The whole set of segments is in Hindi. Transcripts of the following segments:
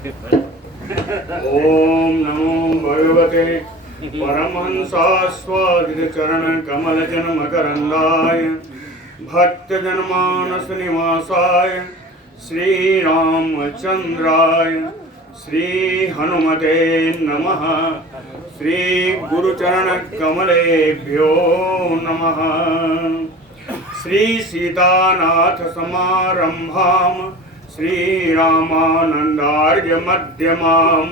ओम नमो भगवते परमहंसास्वादित चरण कमल जन मकरंदाय भक्त जनमानस निवासाय श्री रामचंद्राय श्री हनुमते नमः। श्री गुरुचरण कमलेभ्यो नमः। श्री सीतानाथ समारंभाम श्री रामानंदार्य मध्यमाम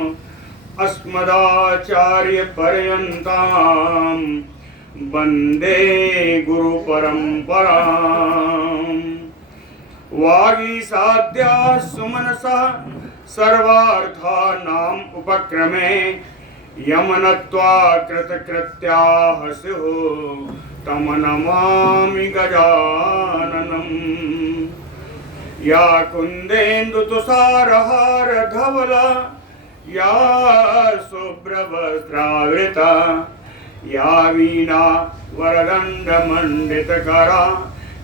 अस्मदाचार्य पर्यंताम वंदे गुरु परंपराम। वागीसाद्या सुमनसा सर्वार्थानाम उपक्रमे यमनत्वा कृतकृत्याः स्युः तम नमामि गजाननम्। या कुंदेन्दु तुषारहार धवला या शुभ्रवस्त्रावृता या वीणा वरदंड मंडितकरा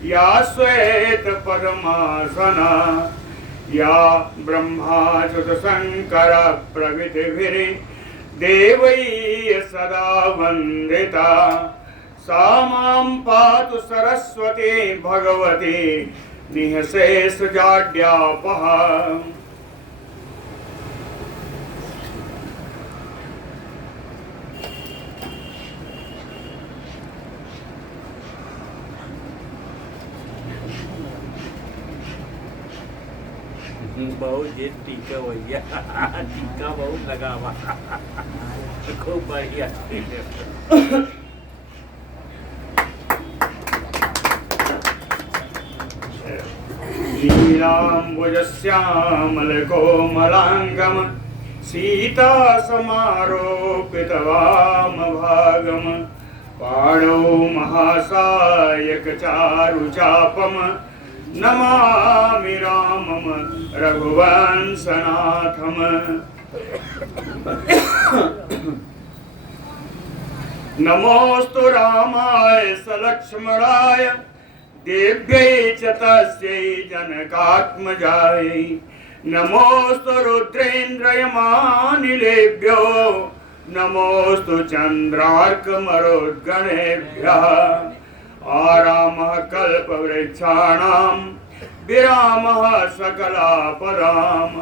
या श्वेत पद्मासना या ब्रह्माच्युत शंकर प्रभृतिभिः देवैः सदा वंदिता सा मां पातु सरस्वती भगवती निःशेष जाड्यापहा। बहुत ये टीका भैया टीका बहुत लगा हुआ खूब बढ़िया। लीलाम्बुजश्यामलकोमलाङ्गं सीता समारोपितवामभागं पाणौ महासायकचारुचापं नमामि रामं रघुवंशनाथम्। नमोऽस्तु रामाय सलक्ष्मणाय देव्यै च तस्यै जनकात्मजायै। नमोऽस्तु रुद्रेन्द्रयमानिलेभ्यो नमोऽस्तु चन्द्रार्कमरुद्गणेभ्यः। आरामः कल्पवृक्षाणां विरामः सकलापदाम्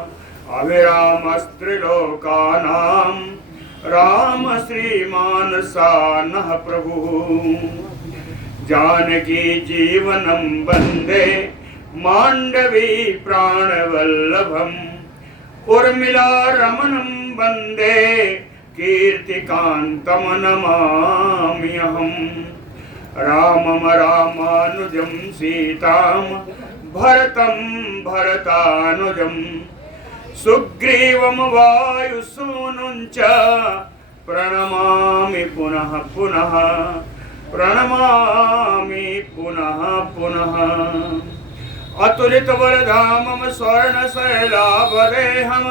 अविरामस्त्रिलोकानां राम श्रीमान् सानः प्रभुः। जानकी जीवनं वन्दे माण्डवी प्राणवल्लभम् उर्मिला रमणं वन्दे कीर्तिकान्तं नमाम्यहम्। रामं रामानुजं सीतां भरतं भरतानुजं सुग्रीवं वायुसूनुं च प्रणमामि पुनः पुनः प्रणमामि पुनः पुनः। अतुलितबलधामं स्वर्णशैलाभदेहं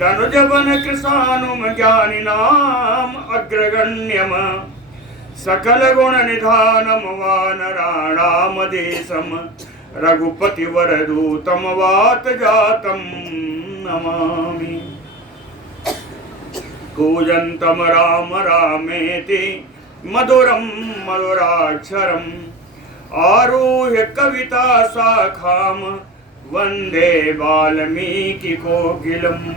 धनुजवन कृशानुं ज्ञानिनाम् अग्रगण्यम् सकलगुणनिधानं वानराणामधीशं रघुपतिवरदूतं वातजातं नमामि। कूजन्तं राम रामेति मधुरं मधुराक्षरम् आरुह्य कविता शाखां वन्दे वाल्मीकिकोकिलम्।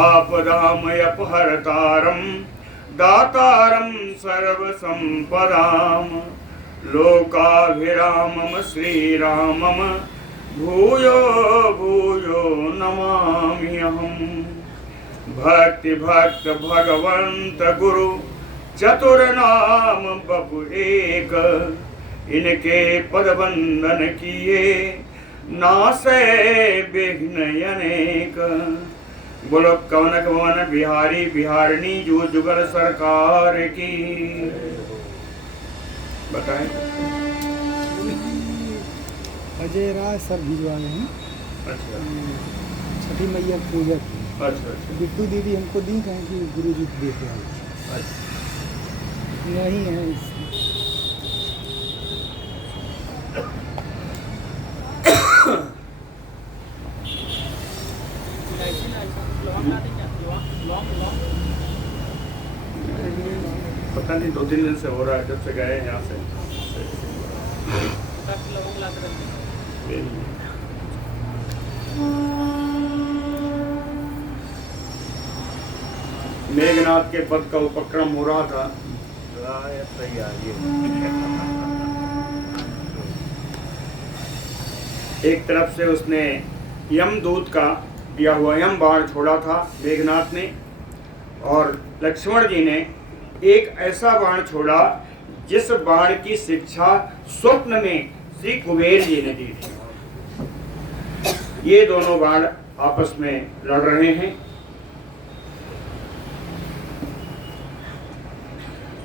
आपदामयपहर्तारं दातारं सर्वसम्पदां लोकाभिरामं श्रीरामं भूयो भूयो नमाम्यहम्। भक्ति भक्त भगवंत गुरु चतुर्नाम बपु एक इनके पद वंदन किए नासे विघ्न अनेक। बोलो कवनक भवन बिहारी बिहारिणी जो जुगल सरकार की। बताएं। अजय राय सब भिजवाए हैं। अच्छा छठी मैया पूजा की। अच्छा बिट्टू दीदी हमको दी कहें कि गुरु जी देखे आए। अच्छा नहीं है इसमें। दर्शन पता नहीं 2-3 दिन से हो रहा है, जब से गए यहाँ से। मेघनाथ के पद का उपक्रम हो रहा था। एक तरफ से उसने यमदूत का दिया हुआ यम बाण छोड़ा था मेघनाथ ने, और लक्ष्मण जी ने एक ऐसा बाण छोड़ा जिस बाण की शिक्षा स्वप्न में श्री कुबेर जी ने दी थी। ये दोनों बाण आपस में लड़ रहे हैं।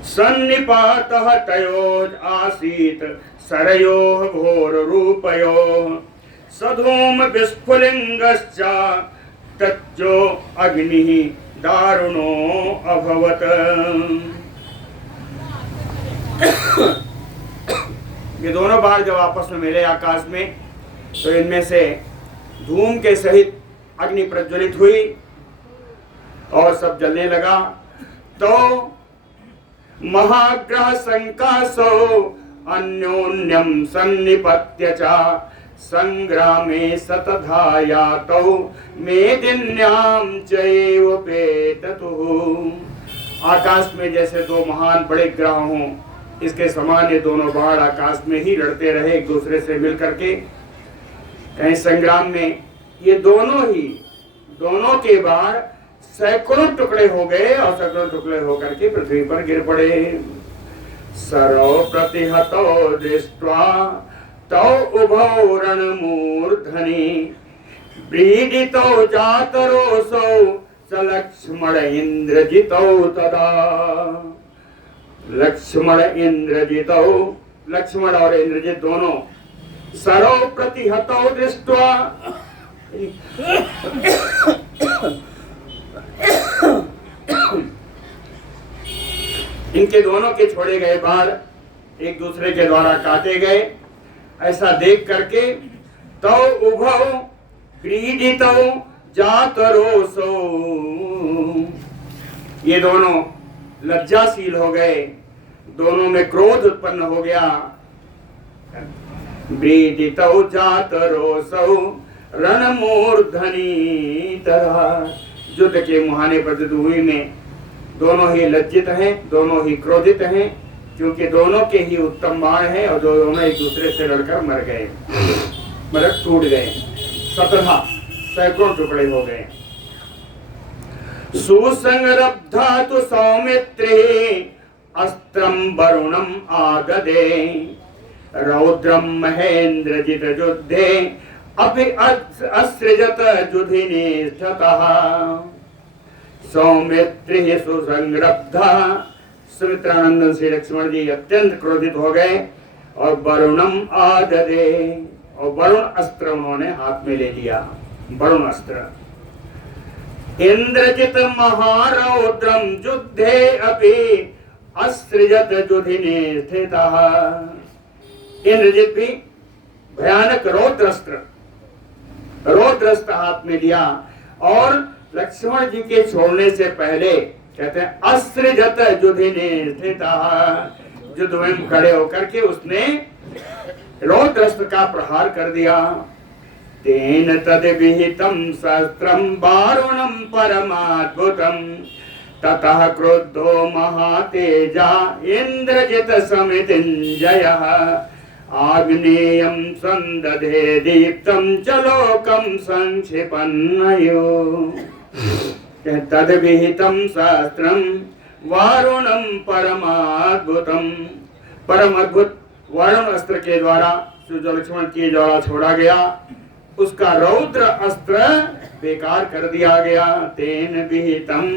सन्निपातः तयोज आसीत सरयोः घोर रूपयोः सधूम विस्फुलिंगश्च तच्चो अग्निः दारुणो अभवत्। ये दोनों बाण जब आपस में मिले आकाश में, तो इनमें से धूम के सहित अग्नि प्रज्वलित हुई और सब जलने लगा। तो महाग्रह संकासो अन्योन्यम सन्निपत्य च संग्रामे सतधायातौ मेदिन्याम चैव पेततुः। आकाश में जैसे दो महान बड़े ग्रह हों, इसके समान ये दोनों बाण आकाश में ही लड़ते रहे एक दूसरे से मिल करके। कहीं संग्राम में ये दोनों के बाण सैकड़ों टुकड़े हो गए और सैकड़ों टुकड़े होकर के पृथ्वी पर गिर पड़े। सरो प्रतिहतो दृष्ट्वा तौ उभौ रणमूर्धनि व्रीडितौ जातरोऽसौ स लक्ष्मण इंद्रजितौ तदा। लक्ष्मण और इंद्रजित दोनों सरो प्रतिहतो दृष्ट्वा, इनके दोनों के छोड़े गए बाण एक दूसरे के द्वारा काटे गए, ऐसा देख करके तो उभौ क्रीडितौ जातरोसो, ये दोनों लज्जाशील हो गए, दोनों में क्रोध उत्पन्न हो गया। व्रीडितौ जातरोसौ रणमूर्धनि तरह। युद्ध के मुहाने पर युद्धभूमि में दोनों ही लज्जित हैं, दोनों ही क्रोधित हैं, क्योंकि दोनों के ही उत्तम बाण हैं और दोनों एक दूसरे से लड़कर मर गए, मतलब टूट गए, सतधा सैकड़ों टुकड़े हो गए। सुसंरब्धा तु सौमित्रे अस्त्रं वरुणम आददे रौद्रम महेंद्रजित युद्धे अपि असृजत युधिने स्थितः। सौमित्रिः सुसंरब्धा, सुमित्रानंदन श्री लक्ष्मण जी अत्यंत क्रोधित हो गए और वरुणम आददे, और वरुण अस्त्र उन्होंने हाथ में ले लिया, वरुण अस्त्र। इंद्रजित महारौद्रम युद्धे अपि असृजत युधिने स्थितः। इंद्रजित भी भयानक रौद्रस्त्र हाथ में लिया और लक्ष्मण जी के छोड़ने से पहले कहते हैं असृजत युधिने स्थितः, युद्ध में खड़े होकर के उसने रौद्रस्त्र का प्रहार कर दिया। तेन तद विहितं शस्त्रं वारुणं परमाद्भुतं ततः क्रुद्धो महातेजा इंद्रजित समितिञ्जयः आग्नेयं संदधे दीप्तं च लोकं संक्षिपन्नयो। तद विहितं शस्त्रं वारुणं परमाद्भुतं, परम अद्भुत वरुण अस्त्र के द्वारा जो लक्ष्मण के द्वारा छोड़ा गया, उसका रौद्र अस्त्र बेकार कर दिया गया। तेन विहितं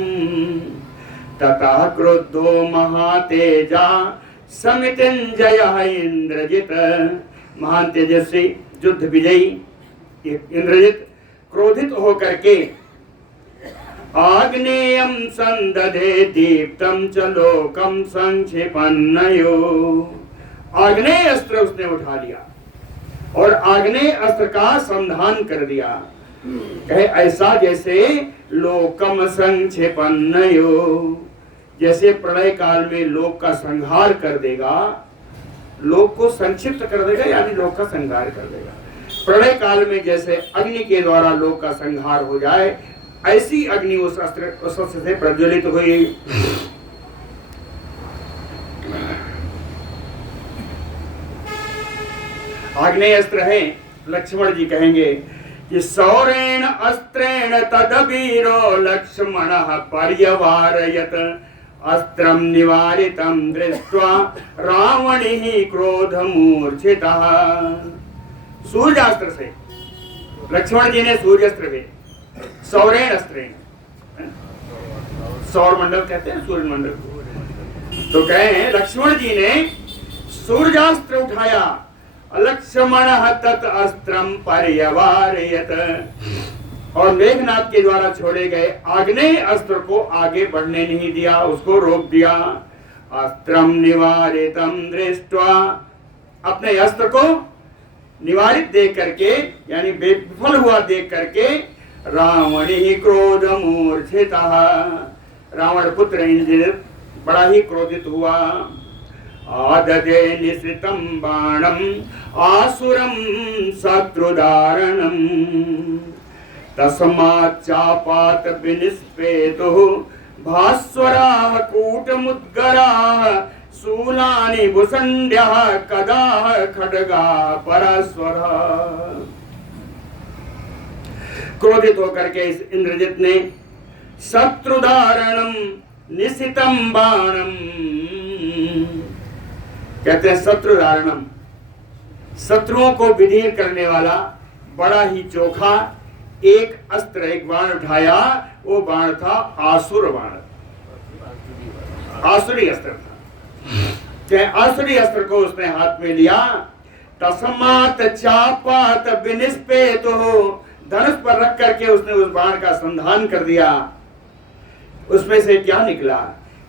ततः क्रुद्धो महातेजा समितिञ्जयः इंद्रजित, महान तेजस्वी युद्ध विजयी इंद्रजित क्रोधित होकर के आग्नेयं संदधे दीप्तं च लोकं संक्षिपन्नयो, आग्नेय अस्त्र उसने उठा लिया और आग्नेय अस्त्र का संधान कर दिया। कहे ऐसा जैसे लोकम संक्षेपन्नयो, जैसे प्रलय काल में लोक का संहार कर देगा, लोक को संक्षिप्त कर देगा यानी लोक का संहार कर देगा। प्रलय काल में जैसे अग्नि के द्वारा लोक का संहार हो जाए, ऐसी अग्नि उस अस्त्र से प्रज्वलित हुई। आग्नेय अस्त्र है। लक्ष्मण जी कहेंगे कि सौरेण अस्त्रेण तदवीरो लक्ष्मणः पर्यवारयत अस्त्रं निवारितं दृष्ट्वा रावणिः क्रोधमूर्छितः। सूर्यास्त्र से लक्ष्मण जी ने सूर्यास्त्र भी, सौरेण अस्त्रेण, सौर मंडल कहते हैं सूर्य मंडल, तो कहे लक्ष्मण जी ने सूर्यास्त्र उठाया। लक्ष्मणः तत् अस्त्रं पर्यवारयत, और मेघनाथ के द्वारा छोड़े गए आग्नेय अस्त्र को आगे बढ़ने नहीं दिया, उसको रोक दिया। अस्त्रं निवारितं दृष्ट्वा, अपने अस्त्र को निवारित देख करके यानी विफल हुआ देख करके रावणिः क्रोधमूर्छितः, रावण पुत्र इंद्रजित् बड़ा ही क्रोधित हुआ। आददे निश्रितं बाणम् आसुरं शत्रुदारणम् तस्मात् चापात विनिष्पेतुः भास्वराः कूटमुद्गराः शूलानि भुसंड्याः कदाः खड्गाः परास्वराः। क्रोधित होकर के इस इंद्रजित ने शत्रुदारणम निशितम बाणम, कहते हैं शत्रुदारणम, शत्रुओं को विदीर्ण करने वाला बड़ा ही चोखा एक अस्त्र, एक बाण उठाया। वो बाण था आसुर बाण, आसुरी अस्त्र था। आसुरी अस्त्र को उसने हाथ में लिया। तस्मात् चापात विनिष्पेतुः, धनुष पर रख करके उसने उस बाण का संधान कर दिया। उसमें से क्या निकला?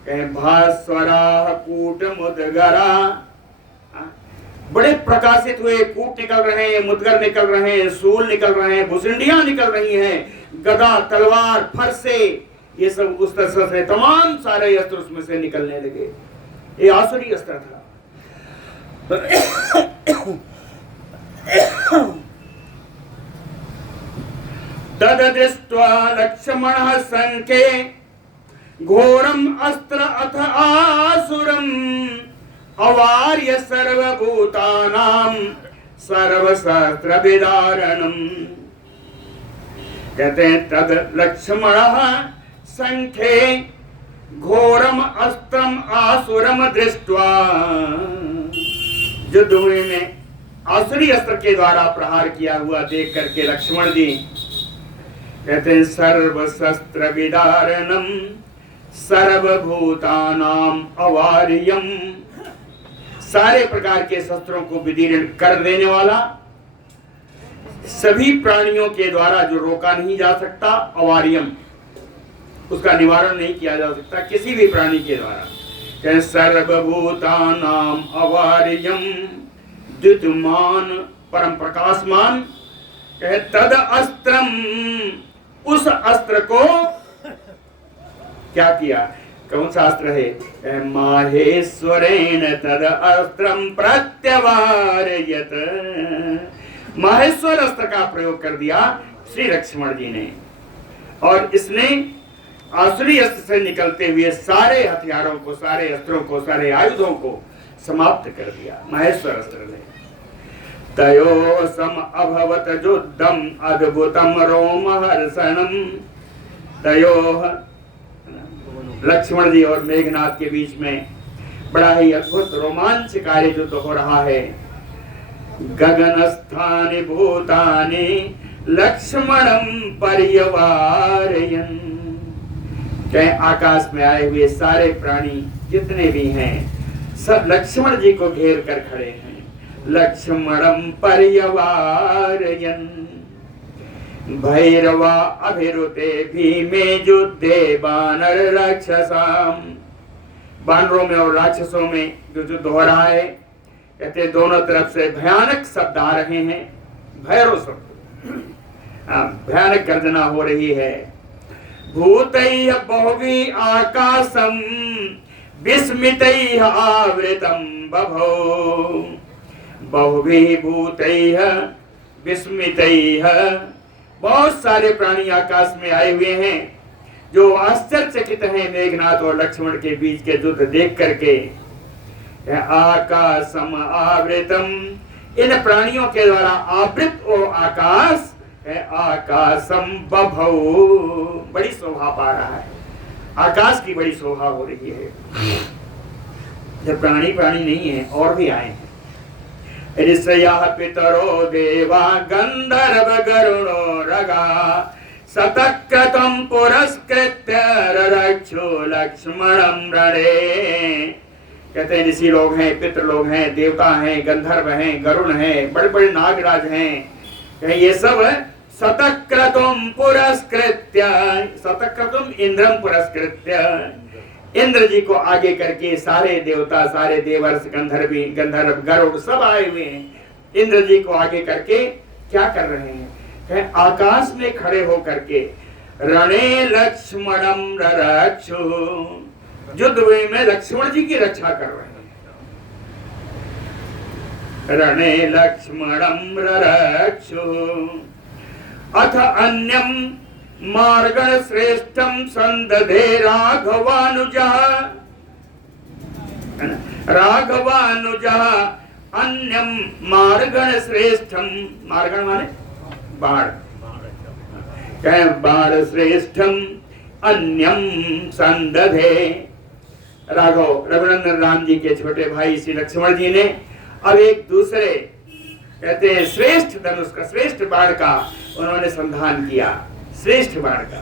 कहे भास्वराः कूटमुद्गरा, बड़े प्रकाशित हुए कूट निकल रहे हैं, मुद्गर निकल रहे हैं, सूल निकल रहे हैं, भुसंडियां निकल रही हैं, गदा तलवार फरसे, ये सब उस तरह से तमाम सारे अस्त्र उसमें से निकलने लगे। ये आसुरी अस्त्र था। तददृष्ट्वा लक्ष्मणः संके घोरम अस्त्र अथ आसुरम अवार्य सर्वभूतानां सर्वशस्त्र विदारणम। कहते हैं तद लक्ष्मणः संखे घोरम अस्त्रम आसुरम दृष्ट्वा, युद्ध में आसुरी अस्त्र के द्वारा प्रहार किया हुआ देख करके लक्ष्मण जी कहते हैं सर्वशस्त्र विदारणम सर्वभूतानां अवार्यम, सारे प्रकार के शस्त्रों को विदीर्ण कर देने वाला, सभी प्राणियों के द्वारा जो रोका नहीं जा सकता, अवार्यम, उसका निवारण नहीं किया जा सकता किसी भी प्राणी के द्वारा। सर्वभूतानां अवार्यम द्युतिमान, परम प्रकाशमान। कहे तद अस्त्रम, उस अस्त्र को क्या किया? कौन सा अस्त्र है? माहेश्वरेण तद अस्त्रम प्रत्यवारयत, माहेश्वर अस्त्र का प्रयोग कर दिया श्री लक्ष्मण जी ने, और इसने आसुरी अस्त्र से निकलते हुए सारे हथियारों को, सारे अस्त्रों को, सारे आयुधों को समाप्त कर दिया माहेश्वर अस्त्र ने। तयो सम अभवत युद्धम अद्भुतम रोमहर्षणम, तयो लक्ष्मण जी और मेघनाथ के बीच में बड़ा ही अद्भुत रोमांचकारी युद्ध हो रहा है। गगनस्थानि भूतानि लक्ष्मणं पर्यवारयन्, कहे आकाश में आए हुए सारे प्राणी जितने भी हैं सब लक्ष्मण जी को घेर कर खड़े हैं। लक्ष्मणं पर्यवारयन् भैरवा अभिरुते भीमे युद्धे वानर राक्षसाम, वानरों में और राक्षसों में जो युद्ध हो रहा है, कहते दोनों तरफ से भयानक शब्द आ रहे हैं, भैरव शब्द। भयानक गर्जना हो रही है। भूतैः बहुभिः आकाशं विस्मितैः आवृतं बभौ। बहुभिः भूतैः विस्मितैः, बहुत सारे प्राणी आकाश में आए हुए हैं जो आश्चर्यचकित हैं मेघनाथ और लक्ष्मण के बीच के युद्ध देख करके। आकाशम आवृतम, इन प्राणियों के द्वारा आवृत वो आकाश है। आकाशम बभौ, बड़ी शोभा पा रहा है, आकाश की बड़ी शोभा हो रही है। जब प्राणी नहीं है और भी आए हैं। ऋषयः पितरो देवा गंधर्व गरुणो रगा सतक्रतुं पुरस्कृत्य ररक्षो लक्ष्मणं रणे। कहते हैं ऋषि लोग हैं, पितृ लोग हैं, देवता हैं, गंधर्व हैं, गरुण हैं, बड़े बड़े नागराज हैं। ये सब सतक्रतुं पुरस्कृत्य, सतक्रतुं इंद्रम पुरस्कृत्य, इंद्र जी को आगे करके सारे देवता, सारे देवर्ष, गंधर्व गरुड़ सब आए हुए हैं। इंद्र जी को आगे करके क्या कर रहे हैं? आकाश में खड़े होकर के रणे लक्ष्मणम ररक्षु, युद्ध में लक्ष्मण जी की रक्षा कर रहे हैं। रणे लक्ष्मणम ररक्षु अथ अन्यम मार्गण श्रेष्ठम संदधे राघवानुजः। राघवानुजः अन्यम मार्गण श्रेष्ठम, मार्गण माने बाण, कहे बाण श्रेष्ठम अन्यम संदधे। राघव रघुनंदन राम जी के छोटे भाई श्री लक्ष्मण जी ने अब एक दूसरे कहते हैं श्रेष्ठ धनुष का, श्रेष्ठ बाण का उन्होंने संधान किया। श्रेष्ठ बाण का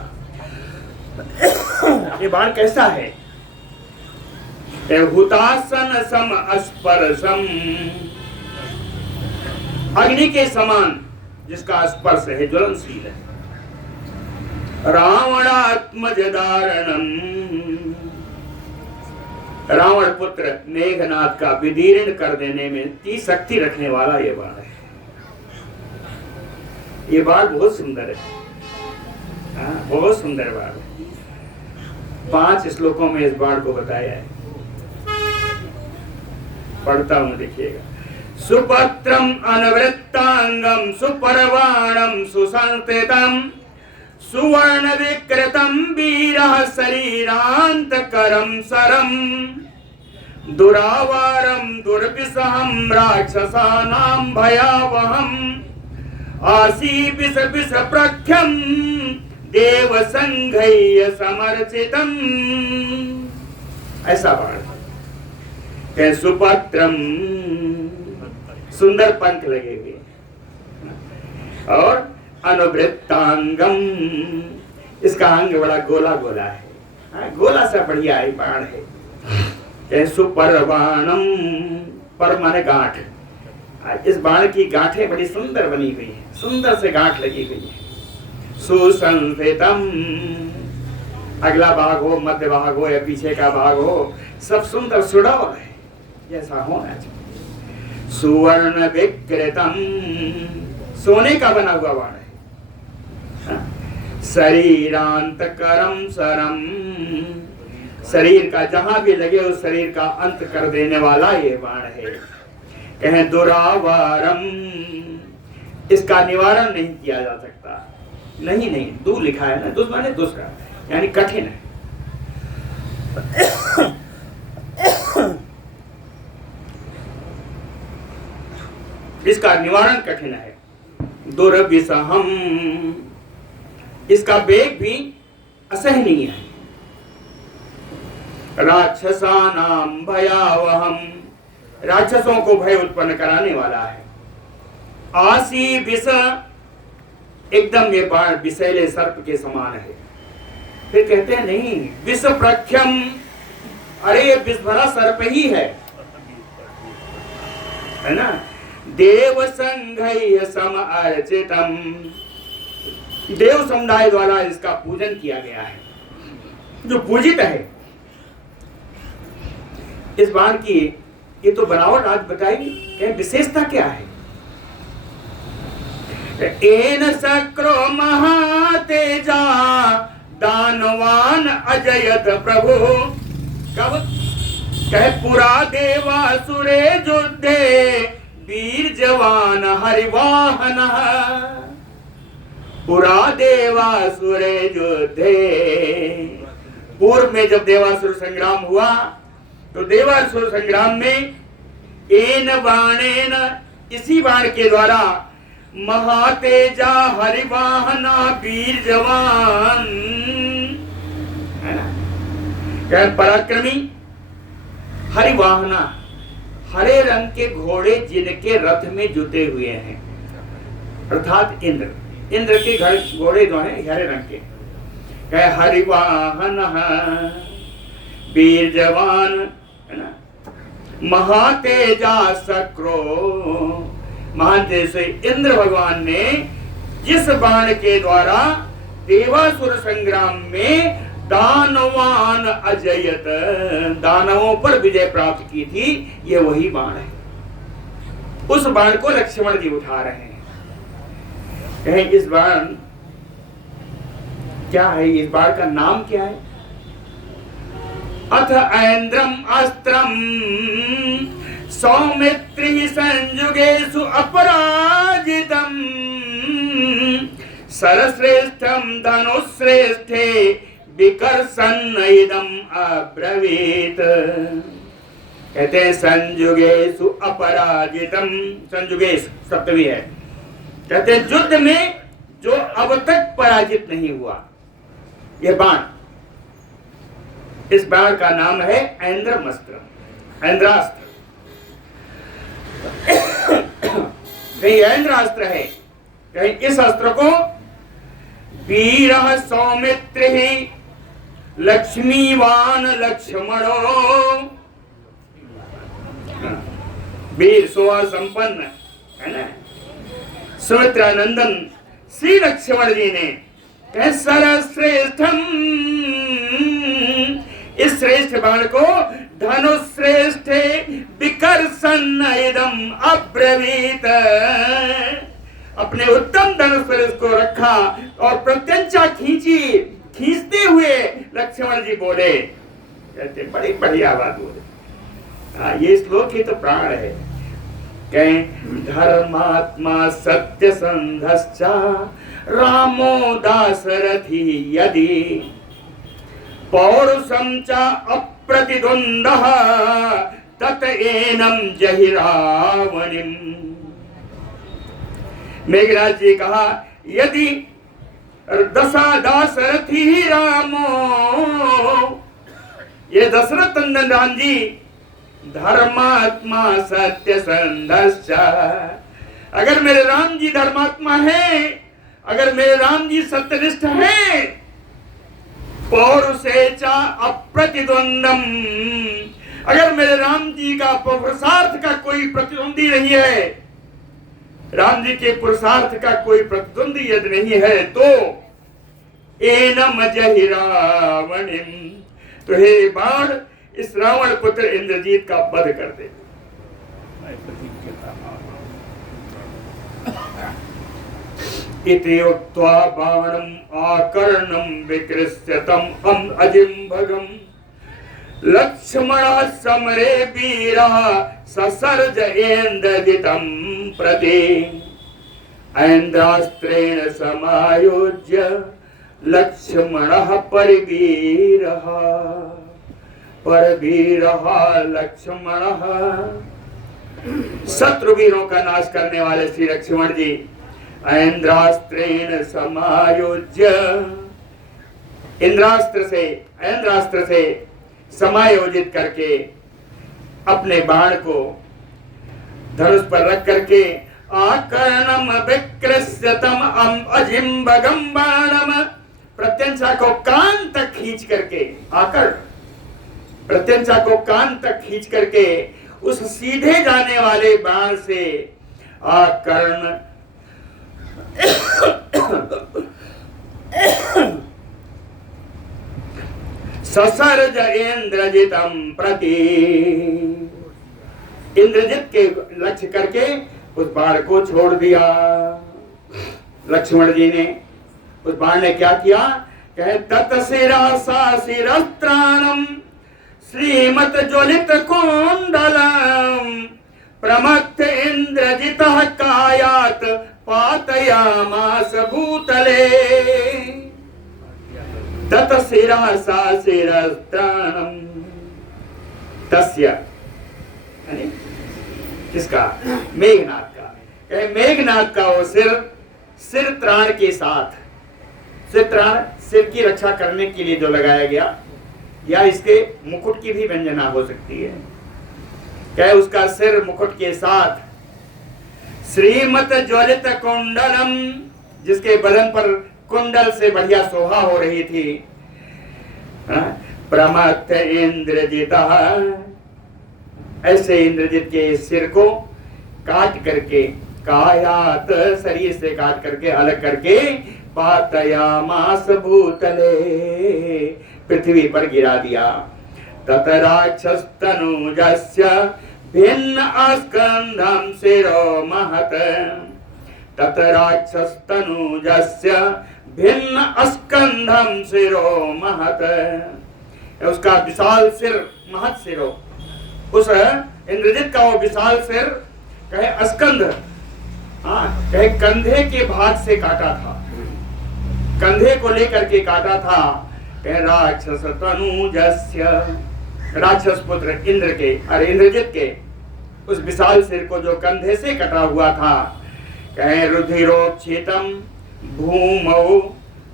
ये बाण कैसा है? हुतासन सम अस्पर्शम, अग्नि के समान जिसका स्पर्श है, ज्वलनशील है। रावणात्मज दारणम, रावण पुत्र मेघनाथ का विदीर्ण कर देने में की शक्ति रखने वाला ये बाण है। ये बाण बहुत सुंदर है, बहुत सुंदर बाण है। 5 श्लोकों में इस बाण को बताया है, पढ़ता हूं, देखिएगा। सुपत्रम अनवृत्तांगम सुपर्वाणम सुसंस्थितम सुवर्ण विकृतम वीरः शरीरांतकरम सरम दुरावारम दुर्विषहम राक्षसानां भयावहम आसी विष विष प्रख्यम देव संघैय समर्चितम। ऐसा बाण है। सुपत्रम, सुंदर पंख लगे हुए, और अनुवृत्तांगम, इसका अंग बड़ा गोला गोला है, गोला सा बढ़िया है बाण है। सुपर्वाणम, पर माने गांठ, इस बाण की गांठें बड़ी सुंदर बनी हुई है, सुंदर से गांठ लगी हुई है। सुसंस्थितम, अगला भाग हो, मध्य भाग हो या पीछे का भाग हो, सब सुंदर सुडौल है, जैसा होना चाहिए। सुवर्ण विकृतम, सोने का बना हुआ बाण है। शरीरांतकरम सरम, शरीर का जहां भी लगे उस शरीर का अंत कर देने वाला ये बाण है। कहें दुरावारम, इसका निवारण नहीं किया जा सकता। नहीं, दू लिखा है ना, दुष् माने दुष्कर, यानी कठिन है। इसका निवारण कठिन है। दुर्विषहम, इसका वेग भी असहनीय है। राक्षसानां भयावहम, राक्षसों को भय उत्पन्न कराने वाला है। आसी विष, एकदम ये बाण विषैले सर्प के समान है। फिर कहते हैं नहीं, विष प्रख्यम, अरे ये विष भरा सर्प ही है ना। देव संघैय समर्चितम, देव समुदाय द्वारा इसका पूजन किया गया है, जो पूजित है। इस बाण की ये तो बनावट आज बताई, विशेषता क्या है? एन सक्रो महातेजा दानवान अजयत प्रभु। कब कह पुरा देवासुरे युद्धे वीर जवान हरिवाहन। पुरा देवासुरे युद्धे, पूर्व में जब देवासुर संग्राम हुआ तो देवासुर संग्राम में एन बाणेन, इसी बाण के द्वारा महातेजा हरिवाहना वीर जवान, है ना, क्या पराक्रमी हरिवाहना, हरे रंग के घोड़े जिनके रथ में जुटे हुए हैं, अर्थात इंद्र, इंद्र के घोड़े जो हैं हरे रंग के, क्या हरिवाहन वीर जवान, है ना, महातेजा सक्रो, महान तेज से इंद्र भगवान ने जिस बाण के द्वारा देवासुर संग्राम में दानवान अजयत, दानवों पर विजय प्राप्त की थी, ये वही बाण है। उस बाण को लक्ष्मण जी उठा रहे हैं। कहें इस बाण क्या है, इस बाण का नाम क्या है? अथ ऐन्द्रम अस्त्रम सौमित्रि संयुगेषु अपराजितम सरश्रेष्ठम धनुश्रेष्ठे विकर्षन् इदं अब्रवीत। कहते हैं संयुगेषु अपराजितम, संयुगेश सप्तमी है, कहते हैं युद्ध में जो अब तक पराजित नहीं हुआ, यह बाण, इस बाण का नाम है ऐन्द्रमस्त्र, ऐन्द्रास्त्र। कहीं ऐन्द्रास्त्र है, कहीं इस अस्त्र को वीर सौमित्र ही लक्ष्मीवान लक्ष्मणो, वीर सोहा संपन्न, है ना, सुमित्रा नंदन श्री लक्ष्मण जी ने सरश्रेष्ठम, इस श्रेष्ठ बाण को धनुश्रेष्ठ विकर्षन् इदं अब्रवीत, अपने उत्तम धनुष पर इसको रखा और प्रत्यंचा खींची, खींचते हुए लक्ष्मण जी बोले, कहते बड़ी बढ़िया बात बोले। ये श्लोक ही तो प्राण है। कहें धर्मात्मा सत्य संधश्चा रामो दाशरथी यदि पौरुषं च अप्रतिद्वन्द्वः तत एनं जहि रावणिम्। मेघराज जी कहा, यदि दाशरथी ही रामो, ये दशरथ नंदन राम जी धर्मात्मा सत्य संधश्च, अगर मेरे राम जी धर्मात्मा है, अगर मेरे राम जी सत्यनिष्ठ है, पौरुषेचा अप्रतिद्वंदम, अगर मेरे राम जी का पुरुषार्थ का कोई प्रतिद्वंदी नहीं है, राम जी के पुरुषार्थ का कोई प्रतिद्वंदी यदि नहीं है, तो एनम जहि रावणिम, तो हे बाण इस रावण पुत्र इंद्रजीत का वध कर दे। इति उक्त्वा बाणम् आकर्णं विकृष्य तम् अजिम्भगम् लक्ष्मणः समरे वीरः ससर्ज ऐन्द्रजितं प्रति ऐन्द्रास्त्रेण समायोज्य लक्ष्मणः परवीरः लक्ष्मणः। शत्रुवीरों का नाश करने वाले श्री लक्ष्मण जी ऐन्द्रास्त्रेण समायोज्य, ऐन्द्रास्त्र से समायोजित करके अपने बाण को धनुष पर रख करके आकर्णम विकृष्यतम अजिम्भगम बाणम, प्रत्यंचा को कान तक खींच करके, आकर्ण प्रत्यंचा को कान तक खींच करके उस सीधे जाने वाले बाण से आकर्ण ससर्ज इंद्रजितम प्रति, इंद्रजित के लक्ष्य करके उस बाण को छोड़ दिया। लक्ष्मण जी ने, उस बाण ने क्या किया, कहे तत्शिरासा शिरस्त्राणम श्रीमत ज्वलित कुंडलम प्रमत्थ इंद्रजितः कायात पातयामास भूतले। तत्शिरासा शिरस्त्राणम, तस्य यानी किसका, मेघनाथ का। कहे मेघनाथ का वो सिर त्राण के साथ, सिर त्राण सिर की रक्षा करने के लिए जो लगाया गया, या इसके मुकुट की भी व्यंजना हो सकती है। क्या उसका सिर मुकुट के साथ श्रीमत ज्वलित कुंडलम, जिसके बदन पर कुंडल से बढ़िया शोभा हो रही थी। प्रमत्थ इंद्रजित, ऐसे इंद्रजित के सिर को काट करके, कायात शरीर से काट करके अलग करके, पातयामास भूतले, पृथ्वी पर गिरा दिया। तत राक्षस तनुजस्य भिन्न अस्कंधम शिरो महत, तत राक्षस तनुजस्य भिन्न अस्कंधम शिरो महत, उसका विशाल सिर, महत सिरो, उस इंद्रजित का वो विशाल सिर कहे अस्कंध, कहे कंधे के भाग से काटा था, कंधे को लेकर के काटा था। कहे राक्षस तनुजस्य, राक्षस पुत्र इंद्र के, अरे इंद्रजित के उस विशाल सिर को जो कंधे से कटा हुआ था। कहे रुधिरोक्षितम भूमौ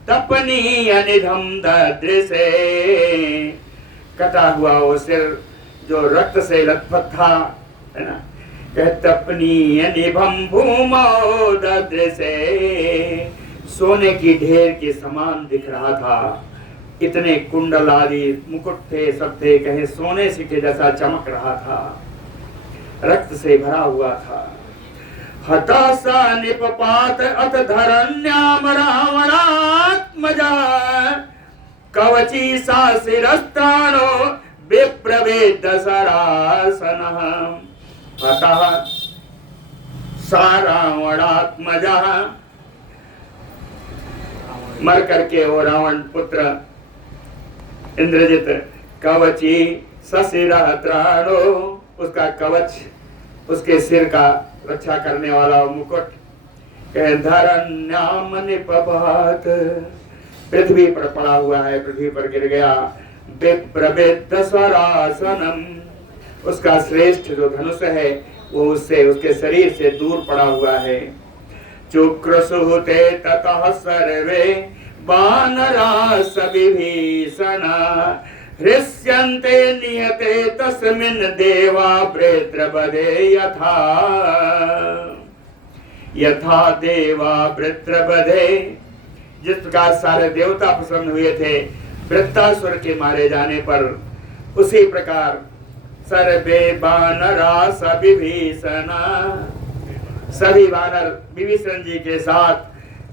तपनीय निधम ददृशे, कटा हुआ वो सिर जो रक्त से लथपथ था, है ना। कहे तपनीय निभम भूमौ ददृशे, सोने की ढेर के समान दिख रहा था। इतने कुंडल आदि मुकुट थे, सब थे, कहे सोने के जैसा चमक रहा था, रक्त से भरा हुआ था। हताशा निपपात अथ धरण्याम रावणात्मजा, कवची सा शिरस्त्राणो विप्रवेद सरासनः। हतः सा रावणात्मजा, मर करके वो रावण पुत्र इंद्रजित, कवची सशिरः त्राणो, उसका कवच, उसके सिर का रक्षा करने वाला मुकुट। कह धरण्याम निपपात, पृथ्वी पर पड़ा हुआ है, पृथ्वी पर गिर गया। विप्रवेद स्वरासनम, उसका श्रेष्ठ जो धनुष है वो उससे, उसके शरीर से दूर पड़ा हुआ है। चुक्रसुते ततः सर्वे वानरास विभीषणा, हृष्यन्ते नियते तस्मिन् देवा वृत्रवधे यथा, यथा देवा वृत्रवधे, जिस प्रकार सारे देवता प्रसन्न हुए थे वृत्तासुर के मारे जाने पर, उसी प्रकार सर्वे वानरास विभीषणा, सभी वानर विभीषण जी के साथ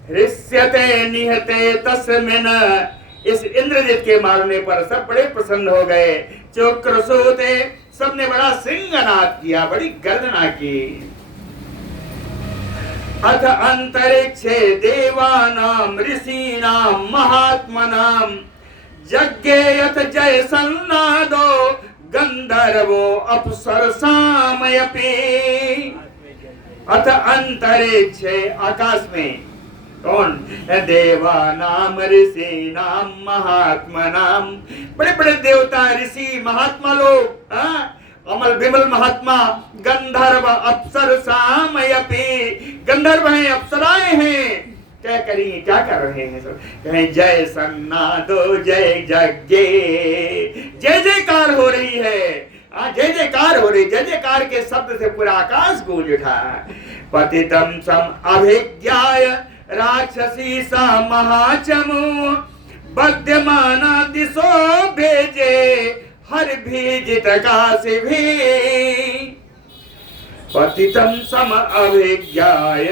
हृष्यते निहते तस्मिन्, इस इंद्रजित के मारने पर सब बड़े प्रसन्न हो गए। चोक्रसोते, सबने बड़ा सिंहनाद किया, बड़ी गर्जना की। अथ अंतरिक्षे देवानाम ऋषीणाम महात्मनाम यज्ञेयत जय सन्नादो गंधर्वो अप्सरसामयपि। अथ अंतरिक्षे, आकाश में, कौन? देवानाम ऋषीनाम महात्मनाम, बड़े बड़े देवता, ऋषि, महात्मा लोग, अमल विमल महात्मा, गंधर्व अप्सरसामयपि, गंधर्व हैं, अप्सराएं हैं। क्या करेंगे, क्या कर रहे हैं सब? कहें जय सन्नादो जय यज्ञे, जय जयकार हो रही है, जय जयकार हो रही, जय जयकार के शब्द से पूरा आकाश गूंज उठा। पतितम सम अभिज्ञाय राक्षसी सा महाचमु, बद्यमाना दिशो भेजे हर भीजित काशी भी। पतितम सम अभिज्ञाय,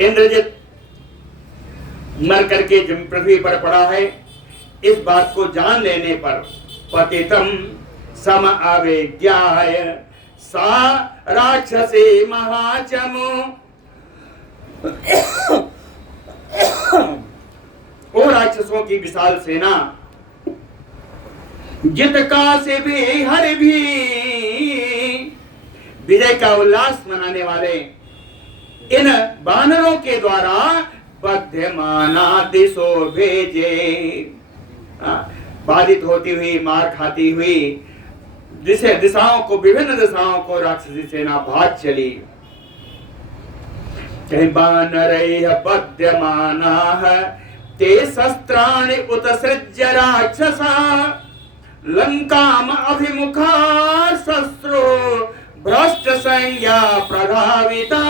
इंद्रजित मर करके पृथ्वी पर पड़ा है, इस बात को जान लेने पर पतितम सम अभिज्ञाय, सा राक्षसी महाचमु। ओ राक्षसों की विशाल सेना, जित का से भी हर भी, विजय का उल्लास मनाने वाले इन बानरों के द्वारा बध्यमाना दिशो भेजे। बाधित होती हुई, मार खाती हुई दिशाओं को, विभिन्न दिशाओं को राक्षसी सेना भाग चली। कहीं बानरैः बध्यमानाः ते शस्त्राणि उत्सृज्य राक्षसा लंकाम अभिमुखा शस्त्रो भ्रष्ट संज्ञा प्रधाविता।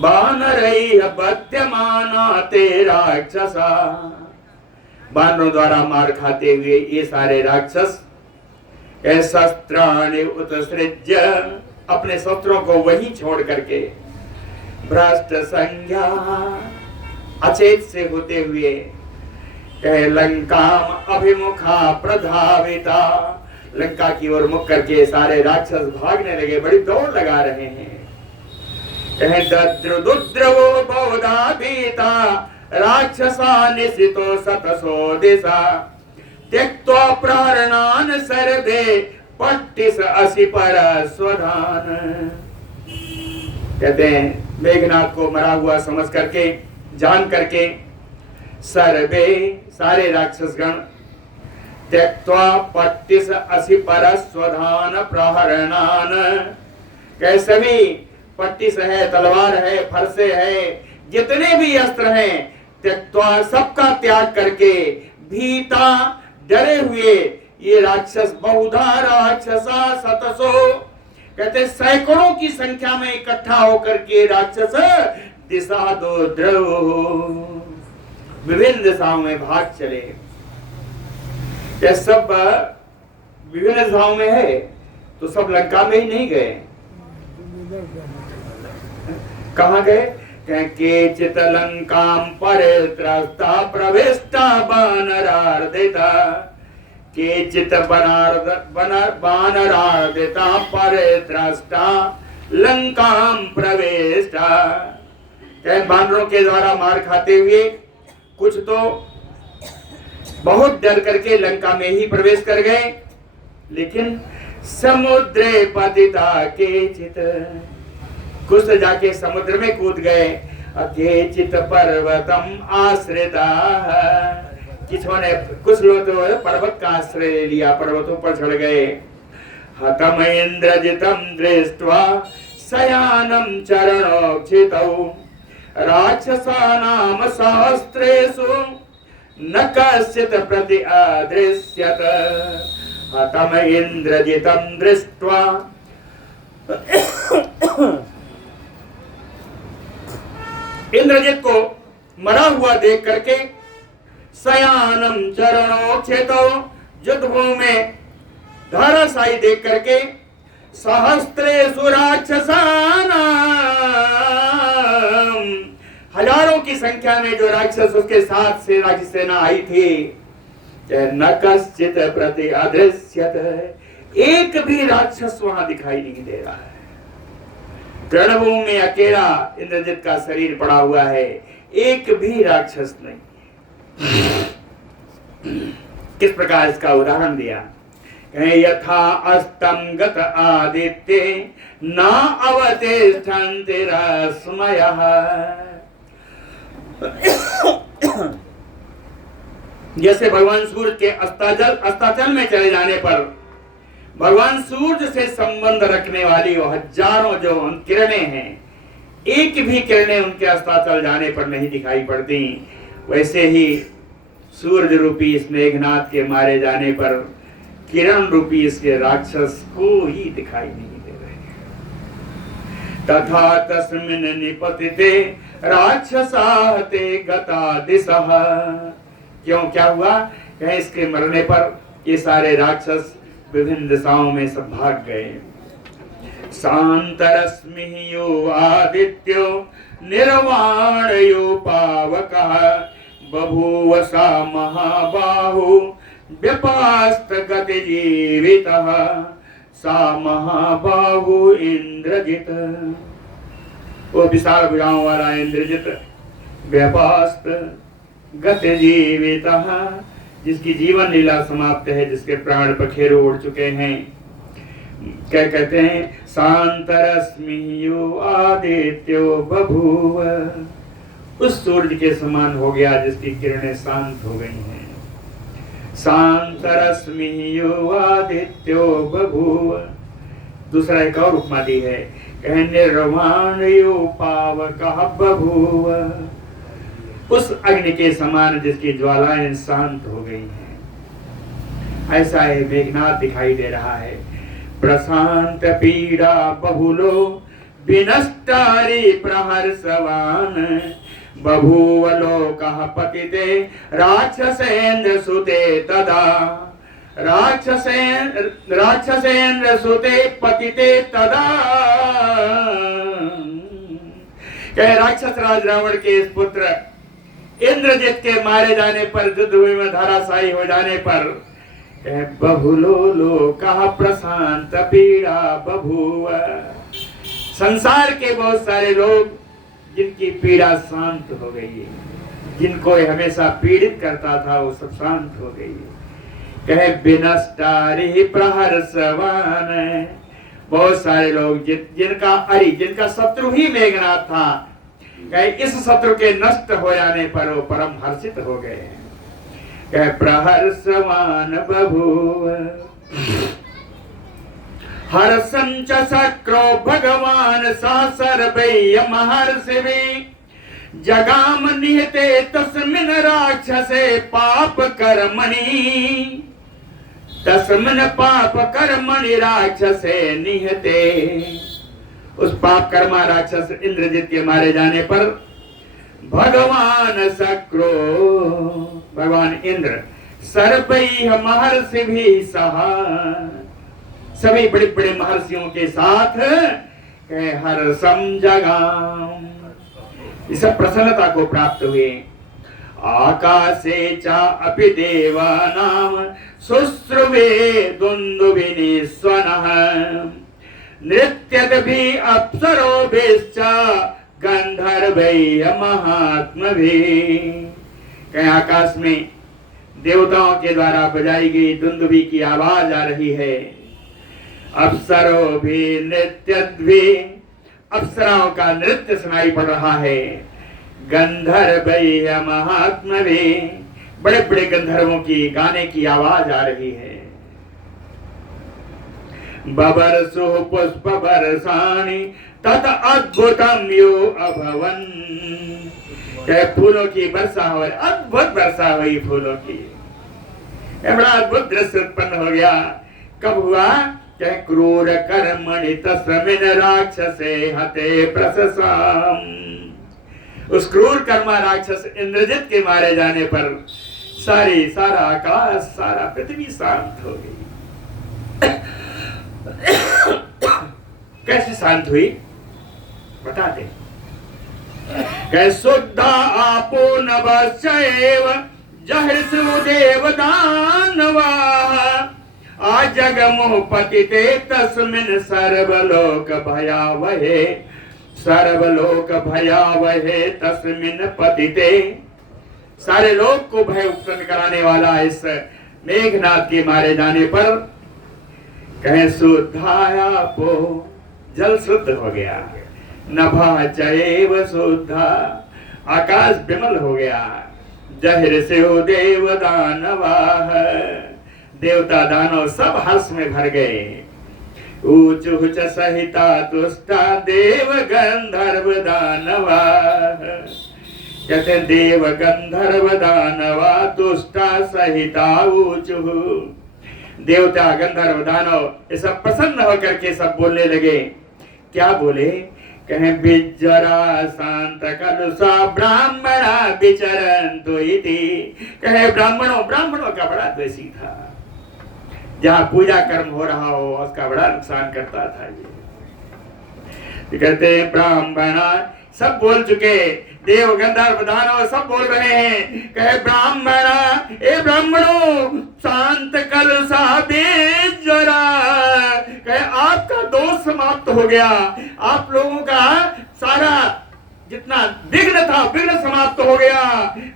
बानरैः बध्यमाना ते राक्षसा, बानरों द्वारा मार खाते हुए ये सारे राक्षस शस्त्राणि उत्सृज्य, अपने शस्त्रों को वहीं छोड़ करके, भ्रष्ट संज्ञा, अचेत से होते हुए, लंकाम अभिमुखा प्रधाविता, लंका की ओर मुख करके सारे राक्षस भागने लगे, बड़ी दौड़ लगा रहे हैं। दद्रुद्रवो बहुधा भीता राक्षसा निशितो शतसो दिशा त्यक्त्वा प्रहरणान् सर्वे पट्टिस असि पर स्वधान। कहते हैं मेघनाथ को मरा हुआ समझ करके, जान करके, सर्वे सारे राक्षसगण त्यक्त्वा पट्टिस असि पर स्वधान प्रहरणान्, कह सभी पट्टिस है, तलवार है, फरसे है, जितने भी अस्त्र हैं, त्यक्त्वा सबका त्याग करके, भीता डरे हुए ये राक्षस, बहुधा राक्षसा शतसो, कहते सैकड़ों की संख्या में इकट्ठा होकर के राक्षस दिशा दो द्रव, विभिन्न दिशाओं में भाग चले। ये सब विभिन्न दिशाओं में है तो सब लंका में ही नहीं गए, कहाँ गए? केचित् लंकां परित्रस्ता प्रविष्टा वानरार्दिता, केचित् वानरार्दिता परित्रस्ता लंकां प्रविष्टा। बानरों के द्वारा मार खाते हुए कुछ तो बहुत डर करके लंका में ही प्रवेश कर गए, लेकिन समुद्रे पतिता केचित्, कुछ तो जाके समुद्र में कूद गए। केचित् पर्वतम आश्रिता, कुछ लोग तो पर्वत का आश्रय ले लिया, पर्वतों पर चढ़ गए। हतम इंद्रजितम दृष्ट्वा शयानम चरणोक्षितौ राक्षसानाम सहस्रेषु न कश्चित् प्रति अदृश्यत। हतम इंद्रजितम दृष्ट्वा, इंद्रजित को मरा हुआ देख करके, शयानम चरणोक्षितौ, युद्धभूमि में धराशायी देख करके, सहस्रेषु राक्षसानाम, हजारों की संख्या में जो राक्षस उसके साथ सेना की सेना आई थी, न कश्चित् प्रति अदृश्यत, एक भी राक्षस वहां दिखाई नहीं दे रहा है। रणभूमि में अकेला इंद्रजित का शरीर पड़ा हुआ है, एक भी राक्षस नहीं। किस प्रकार इसका उदाहरण दिया? यथा अस्तम गत आदित्य न अवतिष्ठन्ति रश्मयः। जैसे भगवान सूर्य के अस्ताचल में चले जाने पर भगवान सूर्य से संबंध रखने वाली वो हजारों जो किरणें हैं, एक भी किरणें उनके अस्ताचल जाने पर नहीं दिखाई पड़ती, वैसे ही सूर्य रूपी इस मेघनाथ के मारे जाने पर किरण रूपी इसके राक्षस को ही दिखाई नहीं दे रहे। तथा तस्मिन् निपतिते राक्षसाहते गता दिशः। क्यों, क्या हुआ? कहीं इसके मरने पर ये सारे राक्षस विभिन्न दिशाओं में सब भाग गए। शांतरश्मि यो आदित्यो निर्वाण यो पावकः बभूव सा महाबाहु व्यपास्त गति जीवितः सा महाबाहु इंद्रजित, वो विशाल भुजाओं वाला इंद्रजित, व्यपास्त गत जीवितः, जिसकी जीवन लीला समाप्त है, जिसके प्राण पखेरु उड़ चुके हैं। क्या कहते हैं, शांतरश्मि यो आदित्यो बभूव, उस सूर्य के समान हो गया जिसकी किरणें शांत हो गई हैं। शांतरश्मि यो आदित्यो बभूव। दूसरा एक और उपमा दी है, कहे निर्वाण यो पावकः बभूव, उस अग्नि के समान जिसकी ज्वालाएं शांत हो गई हैं। ऐसा है मेघनाथ दिखाई दे रहा है। प्रशांत पीड़ा बहुलो विनष्टारि प्रहर्षवान, बभूव लोकः पतिते राक्षसेन्द्र सुते तदा, राक्षसेन्द्र सुते पतिते तदा। कहे राक्षस राज रावण के इस पुत्र इंद्रजित के मारे जाने पर, युद्ध में धराशायी हो जाने पर, बहुलो लोकः प्रशांत पीड़ा बभूव, संसार के बहुत सारे लोग जिनकी पीड़ा शांत हो गई है, जिनको हमेशा पीड़ित करता था वो सब शांत हो गई है। कहे विनष्टारि प्रहर्षवान, बहुत सारे लोग जिनका शत्रु ही मेघनाथ था, कहे इस शत्रु के नष्ट हो जाने पर वो परम हर्षित हो गए। कहे प्रहर्षवान बभूव, हर्षं च शक्रो भगवान सा सर्वैः महर्षिभिः, जगाम निहते तस्मिन् राक्षसे पाप कर्मणि, तस्मिन् पाप कर्मणि राक्षसे निहते। उस पाप कर्मा राक्षस इंद्रजित के मारे जाने पर भगवान शक्रो, भगवान इंद्र, सर्वैः महर्षिभिः सह, सभी बड़े बड़े महर्षियों के साथ हर्षम जगाम, इस प्रसन्नता को प्राप्त हुए। आकाशे च अपि देवानां शुश्रुवे दुन्दुभिनिस्वनः, नृत्यद्भिः अप्सरोभिश्च गंधर्वैः महात्मभिः। कहीं आकाश में देवताओं के द्वारा बजाई गई दुंदुभी की आवाज आ रही है। अप्सरोभिः नृत्यद्भिः, अप्सराओं का नृत्य सुनाई पड़ रहा है। गंधर्वैः महात्मभिः, बड़े बड़े गंधर्वों की गाने की आवाज आ रही है। बबर्षुः पुष्प बरसानि तत अद्भुतम यो अभवन, फूलों की वर्षा हो, अद्भुत वर्षा हुई फूलों की, बड़ा अद्भुत दृश्य उत्पन्न हो गया। कब हुआ? क्या क्रूर कर्मणि तस्मिन् राक्षसे हते प्रशसाम, उस क्रूर कर्मा राक्षस इंद्रजित के मारे जाने पर सारा आकाश, सारा पृथ्वी शांत हो गई। कैसे शांत हुई बताते। शुद्धा आपो नभश्चैव जहर्षु देवदानवाः, आजगमुः पतिते तस्मिन् सर्वलोक भयावहे, सर्वलोक भयावहे तस्मिन् पतिते। सारे लोक को भय उत्पन्न कराने वाला इस मेघनाथ के मारे जाने पर कहे शुद्धायापो, जल शुद्ध हो गया। नभः चैव शुद्धा, आकाश विमल हो गया। जहर्षु देवदानवाः, देवता दानव सब हर्ष में भर गए। ऊचुः च सहिता तुष्टा देव गंधर्व दानवाः, कहते देव गंधर्व दानवा तुष्टा सहिता ऊचुः। देवता गंधर्व दानव ये सब प्रसन्न होकर के सब बोलने लगे। क्या बोले? कहे बिजरा शांत कलुषा ब्राह्मणा विचरन्तु इति, कहे ब्राह्मणों का बड़ा द्वेषी था। जहाँ पूजा कर्म हो रहा हो उसका बड़ा नुकसान करता था। ये कहते हैं ब्राह्मणा, सब बोल चुके, देव गंधर्व दानव सब बोल रहे हैं। कहे ब्राह्मणा, ए ब्राह्मणों शांत कलुषा बेजरा, कहे आपका दोष समाप्त हो गया, आप लोगों का सारा जितना विघ्न था विघ्न समाप्त हो गया।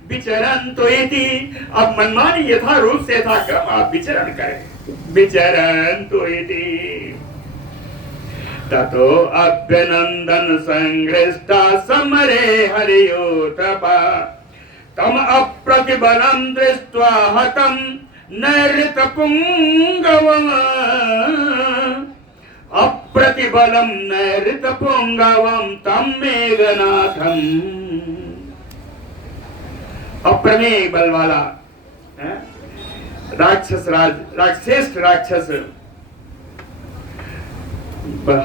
विचरण तो इति, अब मनमानी यथा रूप से था क्रम आप विचरण करें। विचरण तो इति ततो अभ्यनंदन संगृष्टा समरे हरियोतपा तम अप्रतिबलं दृष्ट्वा हतं नैऋतपुंगवम् अप्रतिबलं नैऋतपुंगवम् तं मेघनाथम्। अप्रमेय बल वाला राक्षस राक्षस राक्षस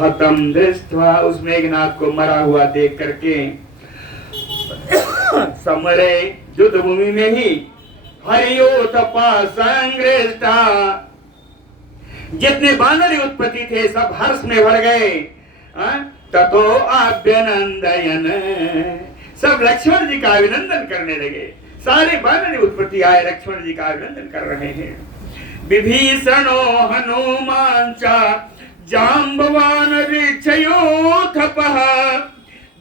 हतम दृष्ट्वा, उस मेघनाथ को मरा हुआ देख करके समरे युद्ध भूमि में ही हरियोतपा संगृष्टा, जितने वानरी उत्पत्ति थे सब हर्ष में भर गए। ततो अभ्यनंदयन, सब लक्ष्मण जी का अभिनंदन करने लगे। सारे वानरी उत्पत्ति आए लक्ष्मण जी का अभिनंदन कर रहे हैं। विभीषणो हनुमान चा जाम्बवान ऋक्षयोथपः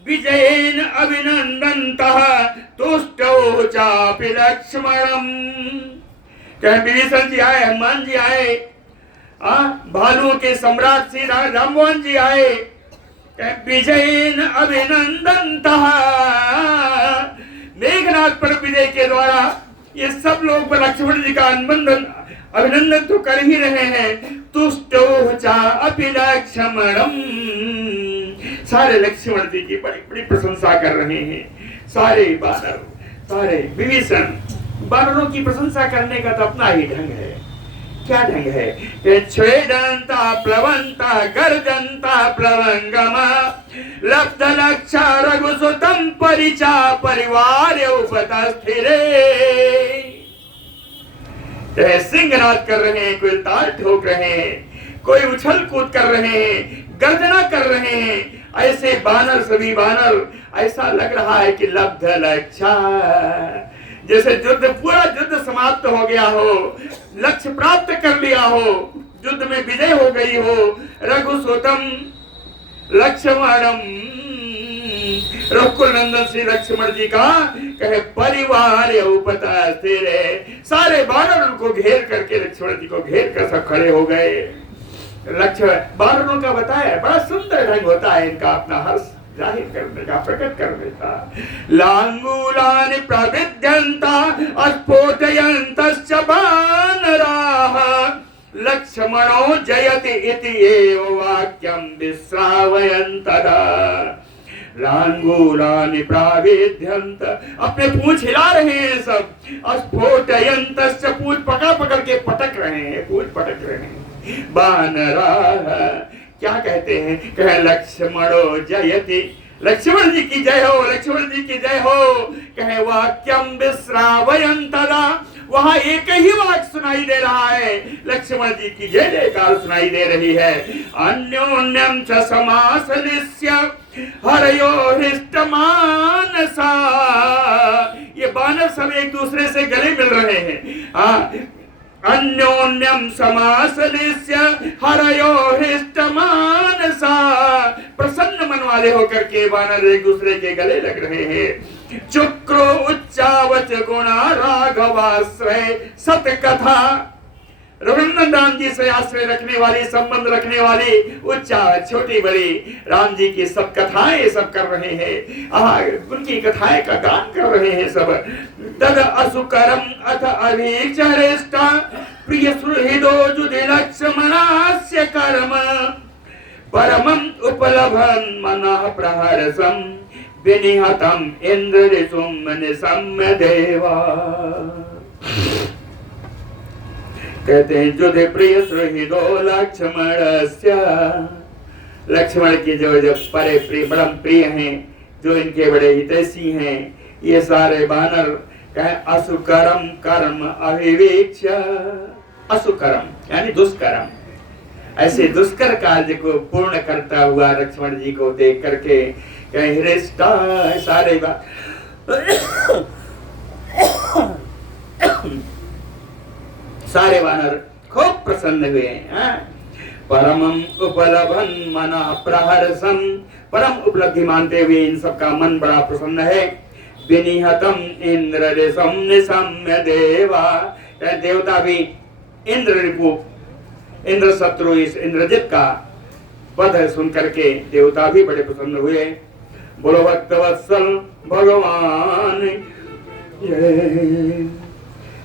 विजयेन अभिनंदन्तः तुष्टौ चापि लक्ष्मणम्। कहे विभीषण जी आए, हनुमान जी आए, भालुओं के सम्राट श्री रामवन जी आए। विजयेन अभिनंदन्तः, मेघनाथ पर विजय के द्वारा ये सब लोग लक्ष्मण जी का अभिनंदन तो कर ही रहे हैं। तुष्टो चापि लक्ष्मणम्, सारे लक्ष्मण जी की बड़ी बड़ी प्रशंसा कर रहे हैं। सारे वानर, सारे विभीषण, वानरों की प्रशंसा करने का तो अपना ही ढंग है। क्या ढंग है? छेदंता प्लवंता गर्जंता प्लवंगमा लब्ध लक्षा रघुसुतम परिचा परिवार उपस्थिरे। सिंहनाद कर रहे हैं, कोई ताल ठोक रहे हैं, कोई उछल कूद कर रहे हैं, गर्जना कर रहे हैं। ऐसे बानर, सभी बानर, ऐसा लग रहा है कि लब्ध लक्षा, जैसे युद्ध पूरा युद्ध समाप्त हो गया हो, लक्ष्य प्राप्त कर लिया हो, युद्ध में विजय हो गई हो। रघुसुतम लक्ष्मणम, रघुकुल नंदन श्री लक्ष्मण जी का कहे परिवार उपस्थिर है। सारे वानर उनको घेर करके, लक्ष्मण जी को घेर कर सब खड़े हो गए। लक्ष्मण वानरों का बताया बड़ा सुंदर ढंग होता है इनका अपना हर्ष जाहिर करने का, प्रकट करने का। लांगूलानि प्रविद्यन्ता अस्फोटयन्तश्च वानराः लक्ष्मणो जयति इति एव वाक्यं विश्रावयन्तदा। लांगूलानि प्रविद्यन्त, अपने पूंछ हिला रहे हैं सब। अस्फोटयन्तश्च, पूंछ पकड़ के पटक रहे हैं, पूंछ पटक रहे हैं। वानराः क्या कहते हैं? कहे लक्ष्मणो जयति, लक्ष्मण जी की जय हो, लक्ष्मण जी की जय हो। कहे वाक्यम विश्रावयन्तदा, वहां एक ही वाक्य सुनाई दे रहा है, लक्ष्मण जी की जय जयकार सुनाई दे रही है। अन्योन्यम च समासलिस्य हरयो हृष्टमानसा, ये बानर सब एक दूसरे से गले मिल रहे हैं। अन्योन्यम समासलिस्य हरयो हृष्टमानसा, प्रसन्न मन वाले होकर के वानर एक दूसरे के गले लग रहे हैं। चुक्रो उच्चावच गुणा राघवाश्रय सत कथा, रघुनंदन राम जी से आश्रय रखने वाली, संबंध रखने वाली, उच्चा छोटी बड़ी राम जी की सब कथाएं सब कर रहे हैं। उनकी कथाएं का गान कर रहे हैं सब। तद असुकरम अथ अभीचरिष्टा प्रिय सुहृदो जुधि लक्ष्मणास्य कर्म परमं उपलभन् मनः प्रहर्षं विनिहतं इंद्रऋषुं निशम्य देवा। कहते हैं जुधि प्रिय सुहृदो लक्ष्मणस्य, लक्ष्मण की जो बड़े प्रिय, परम प्रिय हैं, जो इनके बड़े हितैषी हैं, ये सारे वानर कहे असुकरम कर्म अभिवेक्ष, असुकरम यानी दुष्कर्म, ऐसे दुष्कर कार्य को पूर्ण करता हुआ लक्ष्मण जी को देख करके कहे हृष्टा, सारे सारे वानर खूब प्रसन्न हुए हैं। परमं उपलभन मना प्रहर्षम, परम उपलब्धि मानते हुए इन सबका मन बड़ा प्रसन्न है। विनिहतम इंद्र ऋषम निशम्य देवा, देवता भी इंद्र रिपु इंद्र शत्रु इस इंद्रजित का वध सुन करके देवता भी बड़े प्रसन्न हुए। बोलो भक्तवत्सल भगवान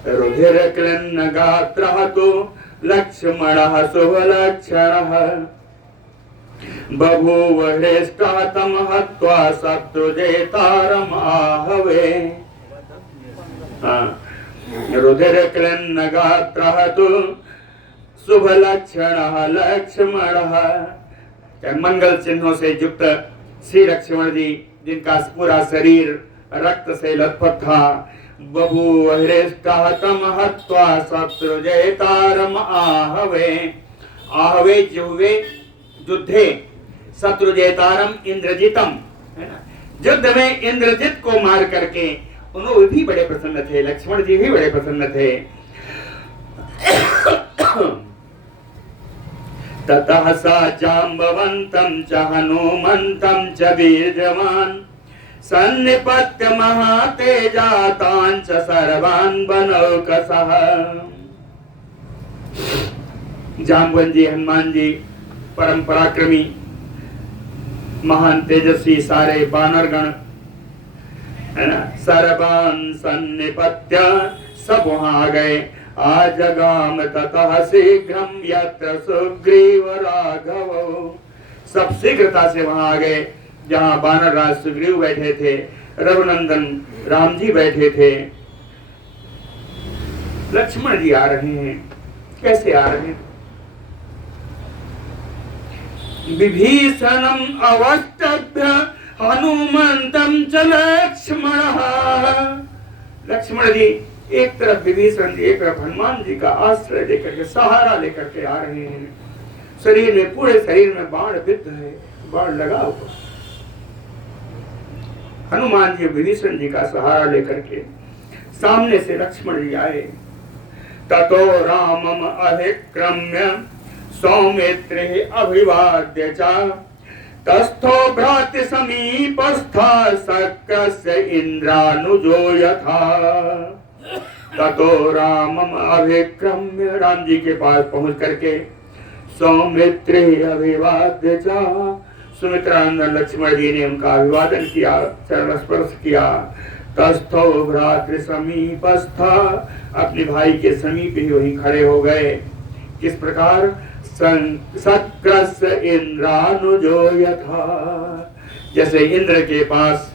रुधिर कृन्न गात्रः तु लक्ष्मणः शुभलक्षणः, बभूव हृष्टः तं हत्वा शत्रुजेतारम् आहवे। रुधिर कृन्न गात्रः तु शुभलक्षणः लक्ष्मणः, मंगल चिन्हों से युक्त श्री लक्ष्मण जी जिनका पूरा शरीर रक्त से लथपथ था। बभूव हृष्टः तं हत्वा शत्रुजेतारम् आहवे, आहवे जुह्वे युद्धे शत्रुजेतारम इंद्रजितम, है ना, युद्ध में इंद्रजित को मार करके उन्होंने भी बड़े प्रसन्न थे, लक्ष्मण जी भी बड़े प्रसन्न थे। ततः स जाम्बवन्तं च हनुमन्तं च वीर्यवान् सन्निपत्य महातेजा तान् च सर्वान् बनौकसः। जाम्बवन जी हनुमान जी परम पराक्रमी महान तेजस्वी सारे बानरगण, है ना, सर्वान् सन्निपत्य सब वहां आ गए। आजगाम ततः शीघ्रम यत्र सुग्रीव राघव, सब शीघ्रता से वहां आ गए जहां बानर राज सुग्रीव बैठे थे, रघुनंदन राम जी बैठे थे। लक्ष्मण जी आ रहे हैं, कैसे आ रहे हैं? विभीषणम अवष्टभ्य हनुमंतम च लक्ष्मणः, लक्ष्मण जी एक तरफ विभीषण जी, एक तरफ हनुमान जी का आश्रय लेकर के, सहारा लेकर के आ रहे हैं। शरीर में, पूरे शरीर में बाण विद्ध है, बाण लगा हुआ। हनुमान जी विभीषण जी का सहारा लेकर के सामने से लक्ष्मण जी आए। ततो रामम अधिक्रम्य सौमित्रे अभिवाद्य च, तस्थो भ्रातृ समीपस्था शक्रस्य इंद्रानुजो यथा। ततो रामम अभिक्रम्य, राम जी के पास पहुंच करके सौमित्रे अभिवाद्य च, सुमित्रानंदन लक्ष्मण जी ने उनका अभिवादन किया, चरण स्पर्श किया। तस्थो भ्रातृ समीपस्था, अपने भाई के समीप ही वहीं खड़े हो गए। किस प्रकार? शक्रस्य इंद्रानुजो यथा, जैसे इंद्र के पास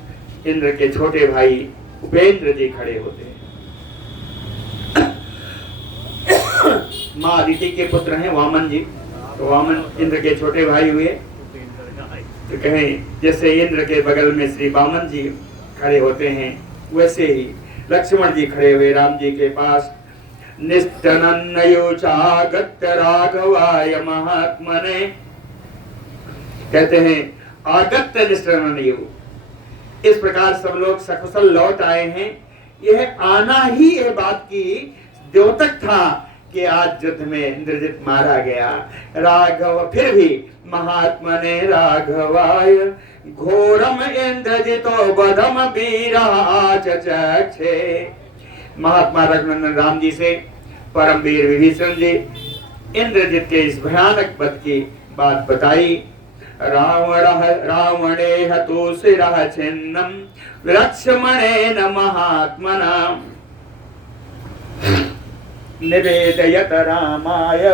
इंद्र के छोटे भाई उपेंद्र जी खड़े होते हैं। माँ अदिति के पुत्र हैं वामन जी, तो वामन इंद्र के छोटे भाई हुए। तो कहें जैसे इंद्र के बगल में श्री वामन जी खड़े होते हैं, वैसे ही लक्ष्मण जी खड़े हुए राम जी के पास। निष्ठनन्नयो चागत्य राघवाय महात्मने, कहते हैं आगत्य निष्ठनन्नयो, इस प्रकार सब लोग सकुशल लौट आए हैं। यह आना ही यह बात की द्योतक था कि आज युद्ध में इंद्रजित मारा गया। राघव, फिर भी महात्मने राघवाय घोरम इंद्रजितो बधम वीरा चचक्षे, महात्मा रघुनंदन राम जी से परम वीर विभीषण जी इंद्रजित के इस भयानक वध की बात बताई। रावणे हतो शिरः छिन्नम लक्ष्मणेन महात्मना, निवेदयत रामाय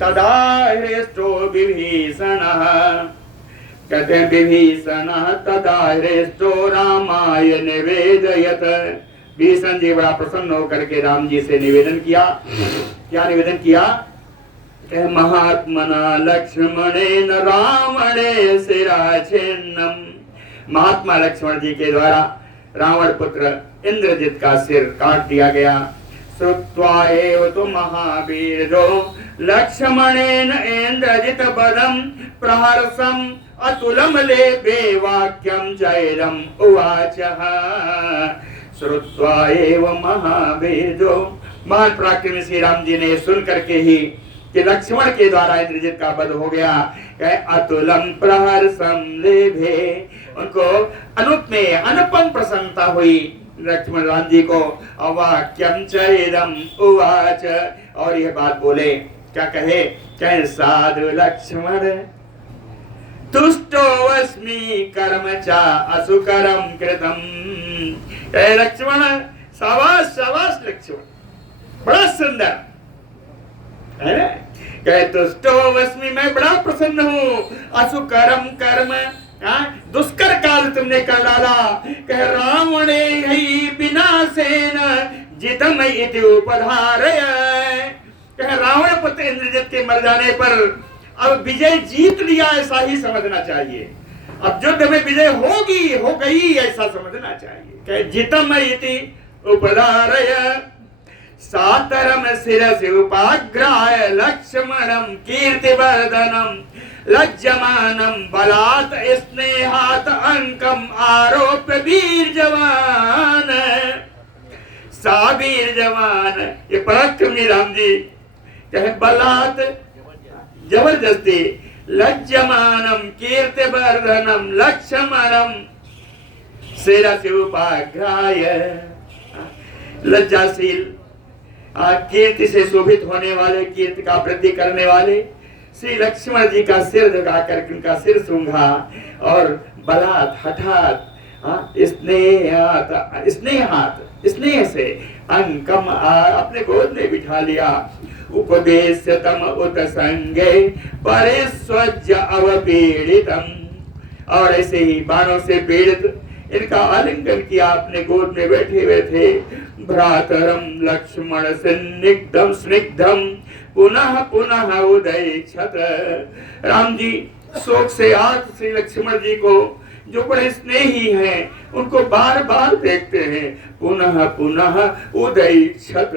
तदा हृष्टो विभीषणः, कहते हैं विभीषणः तदा हृष्टो रामाय निवेदयत। भीषण जी बड़ा प्रसन्न होकर के राम जी से निवेदन किया। क्या निवेदन किया? कहे महात्मना लक्ष्मणेन रावणे शिरः छिन्नम, महात्मा लक्ष्मण जी के द्वारा रावण पुत्र इंद्रजित का सिर काट दिया गया। श्रुत्वा एव तु महावीरो लक्ष्मणेन इंद्रजित बदम प्रहर्षम अतुलम लेभे वाक्यम चैरम उवाचः। श्रुत्वा एव महावीरो, महान पराक्रमी श्री राम जी ने सुन करके ही कि लक्ष्मण के द्वारा इंद्रजित का वध हो गया। कहे अतुलम प्रहर समलेभे, उनको अनुपम प्रसन्नता हुई लक्ष्मण राम जी को। अवाक्यम चेदम उवाच, और यह बात बोले, क्या कहे, कहे साधु लक्ष्मण तुष्टोऽस्मि कर्म चा असुकरम कृतम। कहे लक्ष्मण, शाबाश शाबाश लक्ष्मण, बड़ा सुंदर है ना। कहे तुष्टोऽस्मि, मैं बड़ा प्रसन्न हूँ, असुकरम कर्म, दुष्कर काल तुमने कर डाला। कहे रावणे ही विनाशेन जितम इति उपधारय। कहे रावण पुत्र इंद्रजित के मर जाने पर अब विजय जीत लिया ऐसा ही समझना चाहिए। अब युद्ध में विजय होगी, हो गई ऐसा समझना चाहिए। कहे जितम इति उपधारय सातरम शिरसि उपाग्राय लक्ष्मणं कीर्तिवर्धनम लज्जमानं बलात् स्नेहात् अंकम आरोप्य वीर जवान। सा वीर जवान, ये पराक्रमी राम जी कहे बलात् जबरदस्ती, लज्जमानं कीर्तिवर्धनम लक्ष्मणं शिरसि उपाग्राय, लज्जाशील कीर्ति से शोभित होने वाले, कीर्ति का वृद्धि करने वाले श्री लक्ष्मण जी का सिर झुकाकर उनका सिर सूंघा और बलात् हठात स्नेह से अंकम अपने गोद में बिठा लिया। उपदेशतम उत संगे परिस्वज्ज अवपीड़ितम, और ऐसे ही बाणों से पीड़ित इनका आलिंगन किया, अपने गोद में बैठे हुए थे। भ्रातरम लक्ष्मण स्निग्धम स्निग्धम पुनः पुनः उदय छत। राम जी शोक से आर्त श्री लक्ष्मण जी को, जो बड़े स्नेही हैं, उनको बार बार देखते हैं। पुनः पुनः उदय छत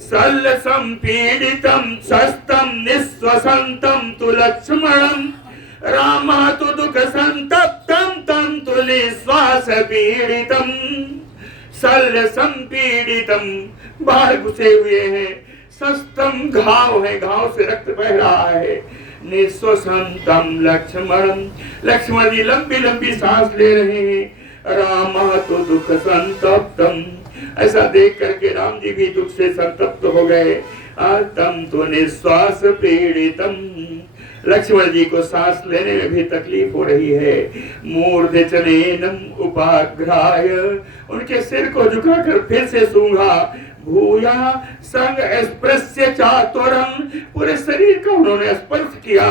सल संपीड़ितम शस्तम निस्वसंतम तु लक्ष्मणम रामा तु दुख संतप्तम तम तु निश्वास पीड़ितम। सल संपीड़ितम, बाहर घुसे हुए हैं, शस्तम घाव है, घाव से रक्त बह रहा है। निस्वसंतम लक्ष्मणम, लक्ष्मण जी लंबी लंबी सांस ले रहे हैं। रामा तो दुख संतप्तम, ऐसा देख करके राम जी भी दुख से संतप्त हो गए। तम तो निश्वास पीड़ितम, लक्ष्मण जी को सांस लेने में भी तकलीफ हो रही है। मूर्धचनेनम उपाग्राय, उनके सिर को झुकाकर फिर से सूंघा। भूया संग स्पर्श चातुरम, पूरे शरीर का उन्होंने स्पर्श किया।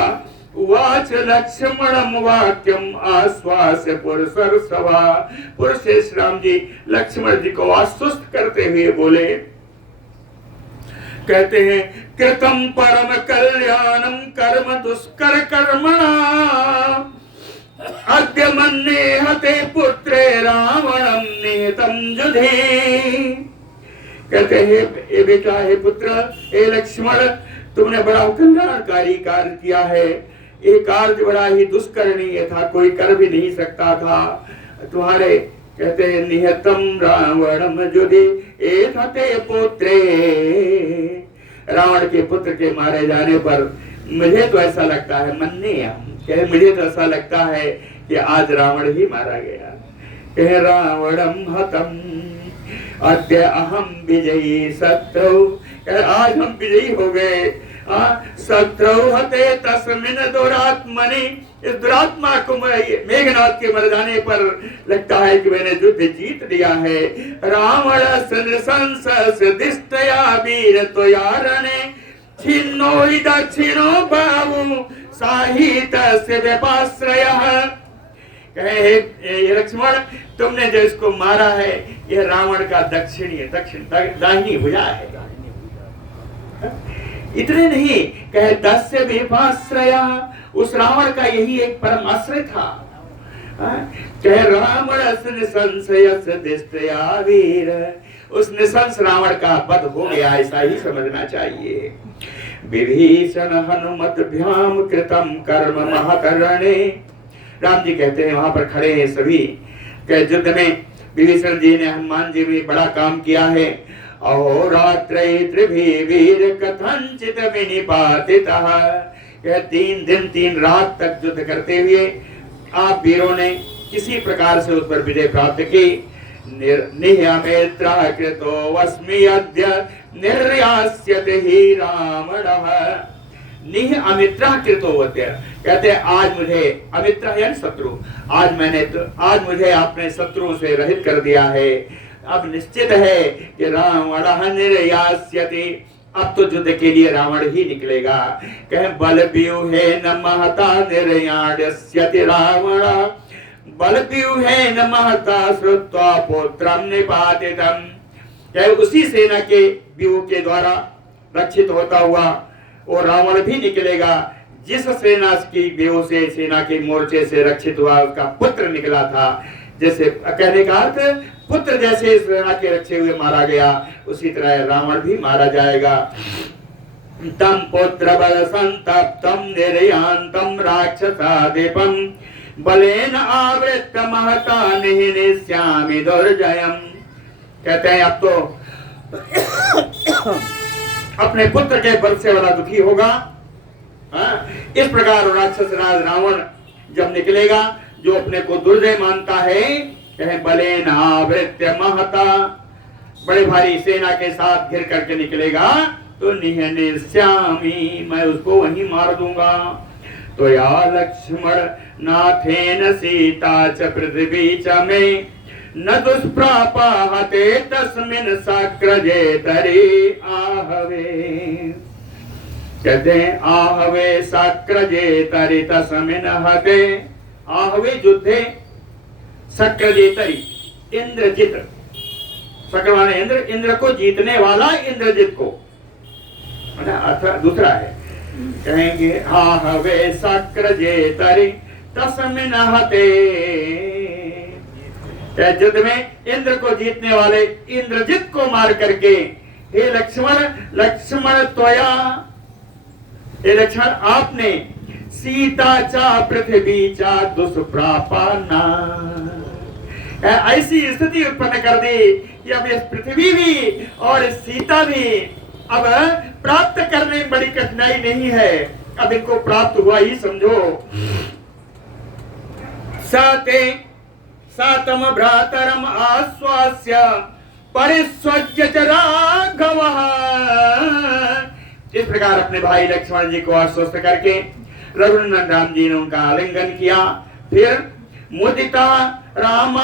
वाच लक्ष्मणम वाक्यम आश्वास्य पुरुषर सभा, पुरुष राम जी लक्ष्मण जी को आश्वस्त करते हुए बोले, कहते हैं कृतम परम कल्याणम कर्म दुष्कर कर्मणा अद्य मन्ये हते पुत्रे रावणम निहतम युधि। कहते हैं हे बेटा, हे पुत्र, हे लक्ष्मण, तुमने बड़ा कल्याणकारी कार्य किया है। ये कार्य बड़ा ही दुष्करणीय था, कोई कर भी नहीं सकता था। तुम्हारे कहते हैं निहतम रावणम युधि एतते पुत्रे, रावण के पुत्र के मारे जाने पर मुझे तो ऐसा लगता है, मुझे तो ऐसा लगता है कि आज रावण ही मारा गया। कहे रावणम हतम अद्य अहम विजयी शत्रु, आज हम विजयी हो गए। शत्रु हते तस्मिन दुरात्मनि, इस दुरात्मा को मेघनाथ के मर जाने पर लगता है कि मैंने युद्ध जीत लिया है। रावण संस दिष्टया वीर त्वयारणे छिन्नो हि दक्षिणो बाहु साहित से व्यपाश्रयः। कहे लक्ष्मण, तुमने जो इसको मारा है, यह रावण का दक्षिण दाहिनी भुजा है। इतने नहीं, कहे दस्य विपाश्रया, उस रावण का यही एक परम आश्रय था। कहे रावण संशय दिष्टया वीर, उस निशंस रावण का वध हो गया, ऐसा ही समझना चाहिए। विभीषण हनुमद्भ्याम कृतम कर्म महाकरणे, राम जी कहते हैं वहां पर खड़े हैं सभी, युद्ध में विभीषण जी ने हनुमान जी में बड़ा काम किया है। अहोरात्रै त्रिभिर्वीर कथंचित विनिपातितः। यह 3 दिन 3 रात तक युद्ध करते हुए आप वीरों ने किसी प्रकार से उस पर विजय प्राप्त की। निहमेत्रा कृतो वस्मि अद्य निर्यास्यते ही रावणः। निह अमित्रा कृतोवत्य, कहते हैं आज मुझे, अमित्रा यानी शत्रु, आज मुझे आपने शत्रुओं से रहित कर दिया है। अब निश्चित है कि रावणः निर्यास्यति, अब तो युद्ध के लिए रावण ही निकलेगा। कहे बलव्यूहे न महता निर्यास्यति रावण, बलव्यूहे न महता श्रुत्वा पुत्रम निपातितम। कहे उसी सेना के व्यूह के द्वारा रक्षित होता हुआ वो रावण भी निकलेगा जिस सेना की व्यूह से, सेना के मोर्चे से रक्षित हुआ उसका पुत्र निकला था। जैसे कहने का अर्थ, पुत्र जैसे सेना के रक्षे हुए मारा गया, उसी तरह रावण भी मारा जाएगा। तम पुत्र बल संतप्तम निर्यान्तम राक्षसाधिपम बलेन आवृत्त महता निहनिष्यामि दुर्जयम। कहते हैं अब तो अपने पुत्र के बल से बड़ा दुखी होगा। इस प्रकार राक्षस राज रावण जब निकलेगा, जो अपने को दुर्जय मानता है, कहे बलेन आवृत्य महता, बड़े भारी सेना के साथ घिर करके निकलेगा, तो निहनिष्यामि, मैं उसको वहीं मार दूंगा। तो या लक्ष्मण नाथेन सीता च पृथ्वी च में न दुष्प्रापाहते तस्मिन् सक्रजे तरी आहवे। कहते हैं आहवे सक्रजे तरी तस्मिन् हते, आहवे युद्धे सक्रजे तरी, इंद्रजित, सकर माने इंद्र, इंद्र को जीतने वाला इंद्रजित को, अर्थ दूसरा है। कहेंगे आहवे सक्रजे तरी तस्मिन् हते, युद्ध में इंद्र को जीतने वाले इंद्रजित को मार करके, हे लक्ष्मण, लक्ष्मण त्वया, हे लक्ष्मण आपने सीता चा पृथ्वी चा दुष्प्रापाना, ऐसी स्थिति उत्पन्न कर दी कि अब इस पृथ्वी भी और इस सीता भी अब प्राप्त करने में बड़ी कठिनाई नहीं है, अब इनको प्राप्त हुआ ही समझो। साते सातम भ्रातरम आश्वास्य परिस्वज्य च राघवः। इस प्रकार अपने भाई लक्ष्मण जी को आश्वस्त करके रघुनंदन राम जी ने उनका आलिंगन किया। फिर मुदिता राम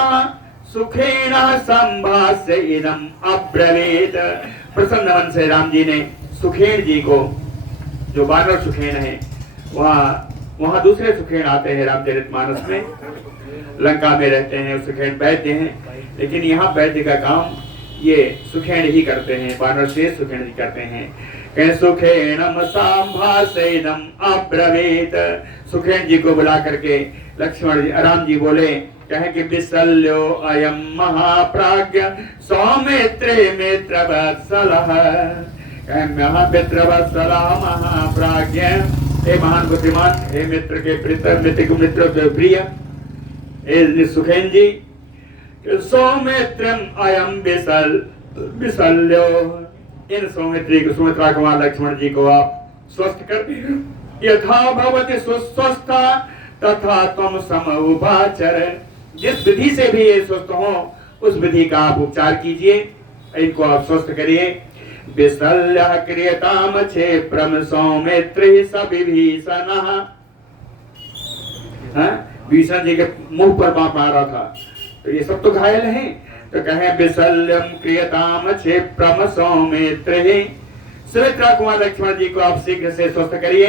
सुखेन संभाष्य इदम अब्रवीत। प्रसन्न मन से राम जी ने सुखेन जी को, जो वानर सुखेन है, वहाँ दूसरे सुखेन आते हैं रामचरितमानस में, लंका में रहते हैं, सुखेन वैद्य हैं, लेकिन यहाँ वैद्य का काम ये सुखेन ही करते हैं, वानर से सुखेन ही करते हैं। कहें सुखेनम संभाषेनम अब्रवीत, सुखेन जी को बुला करके लक्ष्मण जी, राम जी बोले, कहे कि विशल्यो अयम महाप्राज्ञ सौमित्रे मित्र वत्सलः। कहे महामित्र वत्सलः महाप्राज्ञ, हे महान बुद्धिमान, हे मित्र के मित्र के प्रिय, हे सुखेन जी, सौमित्रम अयम विशल्यो, इन सुमित्रा कुमार लक्ष्मण जी को आप स्वस्थ कर दिए। यथा भवति सुस्वस्था तथा तुम समउपाचर, जिस विधि से भी ये स्वस्थ हो उस विधि का आप उपचार कीजिए, इनको आप स्वस्थ करिए। विशल्य क्रियताम क्षेत्रम सौमित्र सविभीषणः। भीषण जी के मुंह पर बाप आ रहा था, तो ये सब तो घायल हैं, तो कहे विशल्यम क्रियताम क्षेत्रम सौमित्र। सुमित्रा कुमार लक्ष्मण जी को आप शीघ्र से स्वस्थ करिए,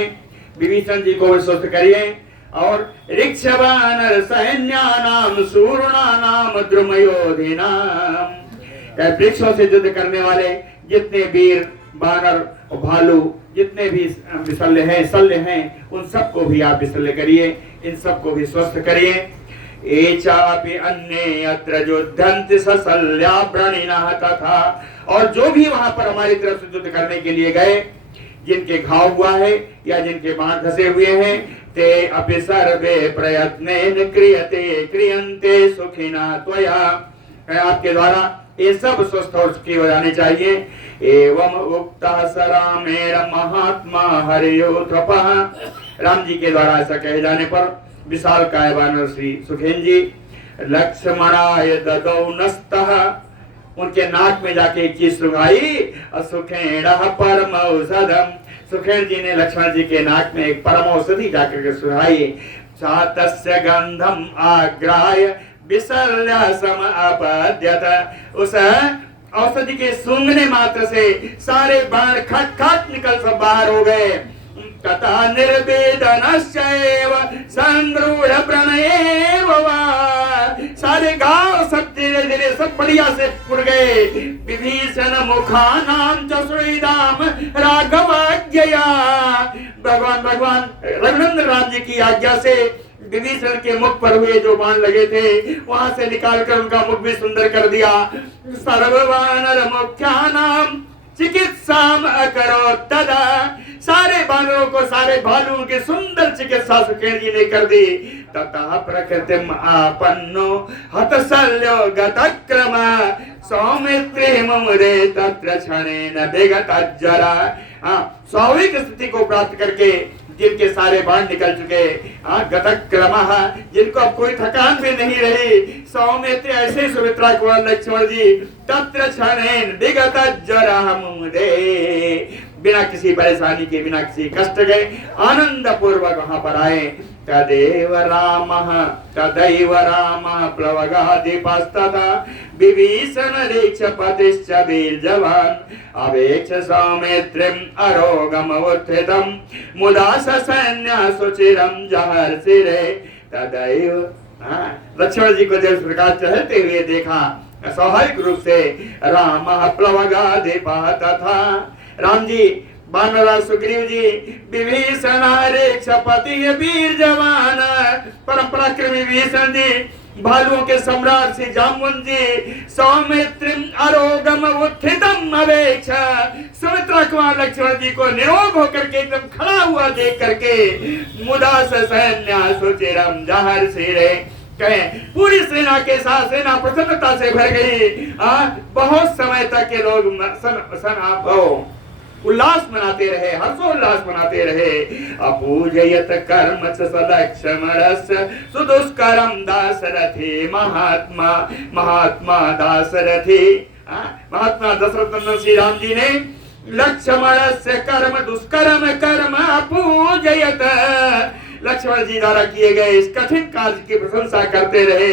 विभीषण जी को भी स्वस्थ करिए, और ऋक्षवानर सैन्यानाम शूर्णानाम द्रुमयोधिनाम, वृक्षों से युद्ध करने वाले जितने वीर वानर और भालू जितने भी विशल्य हैं, शल्य हैं, उन सबको भी आप विशल्य करिए, इन सबको भी स्वस्थ करिए। एचापि अन्ये अत्र युद्धन्ति सशल्या व्रणिनः तथा, और जो भी वहां पर हमारी तरफ से युद्ध करने के लिए गए, जिनके घाव हुआ है या जिनके बाण धसे हुए हैं, ते अपि सर्वे प्रयत्नेन क्रियते क्रियन्ते सुखिना त्वया, आपके द्वारा ये सब स्वस्थ और सुखी हो जाने चाहिए। एवं उक्ता स रामेण महात्मा हरियोथपः। राम जी के द्वारा ऐसा कहे जाने पर विशाल काय वानर श्री सुखेन जी लक्ष्मणाय ददौ नस्तः, उनके नाक में जाके एक चीज सुंघाई। सुखेण परम औषधम, सुखेन जी ने लक्ष्मण जी के नाक में एक परम औषधि जाकर के सुंघाई। तस्य गंधम आग्राह्य विसर्य सम अपद्यत, उस औषधि के सूंघने मात्र से सारे बाण खट खट निकल सब बाहर हो गए। तथा निर्वेदनश्चैव संद्रूढ़ प्रणयेव वा, सारे घाव सब धीरे धीरे सब बढ़िया से उड़ गए। विभीषण मुखानाम च सुहृदाम राघवाज्ञया, भगवान रघुनंदन राम जी की आज्ञा से विभीषण के मुख पर हुए जो बाण लगे थे वहां से निकालकर उनका मुख भी सुंदर कर दिया। सर्ववानर मुख्यानाम चिकित्साम अकरोत् तदा, सारे बानरों को सारे भालुओं की सुंदर चिकित्सा सुखेन जी ने कर दी। ततः प्रकृतिम आपन्नो हतशल्यो गतक्रम सौमित्रे मुमुरे तत्र क्षणेन विगतज्जरा। स्वाभाविक स्थिति को प्राप्त करके जिनके सारे बाण निकल चुके, गतक्रमः, जिनको अब कोई थकान भी नहीं रही, सौमित्र ऐसे सुमित्रा कुमार लक्ष्मण जी तत्र क्षणेन विगतज्जरा मुमुरे, बिना किसी परेशानी के बिना किसी कष्ट के आनंद पूर्वक वहां पर आए। तदैव रामः प्लवगाधिपस्तथा विभीषण रीक्षपतिश्च वीर्यवान् अवेक्ष सौमित्रिम् अरोगम उत्थितम् मुदा ससैन्य सुचिरं जहर्षिरे। तदैव लक्ष्मण जी को जब प्रकाश चढ़ते हुए देखा, स्वाभाविक रूप से रामः प्लवगाधिपः तथा, राम जी वानर सुग्रीव जी विभीषण रीक्षपति वीर जवान, परम पराक्रमी विभीषण जी, भालुओं के सम्राट श्री जाम्बुवन जी, सौमित्र अरोगम उत्थितम अवेक्ष, सुमित्रा कुमार लक्ष्मण जी को निरोग होकर के एकदम खड़ा हुआ देख करके मुदा सैन्य सुचिरम जहर्षिरे, कहे पूरी सेना के साथ सेना प्रसन्नता से भर गई। बहुत समय तक के लोग उल्लास मनाते रहे, हर्षोल्लास मनाते रहे। अपूजयत कर्म च सलक्ष्मणस्य सुदुष्करम दाशरथी महात्मा दाशरथी। महात्मा दशरथ नंदन श्री राम जी ने लक्ष्मणस्य कर्म दुष्कर्म कर्म अपूजयत, लक्ष्मण जी द्वारा किए गए इस कठिन कार्य की प्रशंसा करते रहे।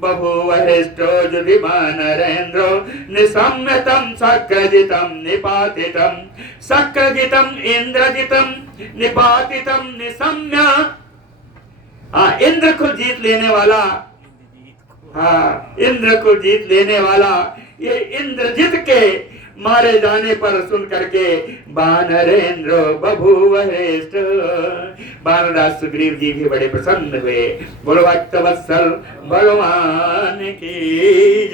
बभूव हृष्टो जुदिमान नरेंद्रो निसम्यतम सक्रजितम निपातितम, सक्रजितम इंद्रजितम निपातितम निसम्य। इंद्र को जीत लेने वाला, इंद्र को जीत लेने वाला, ये इंद्रजित के मारे जाने पर सुन करके वानरेंद्र बभूव हृष्ट, वानरराज सुग्रीव जी भी बड़े प्रसन्न हुए। बोलो भक्तवत्सल भगवान की।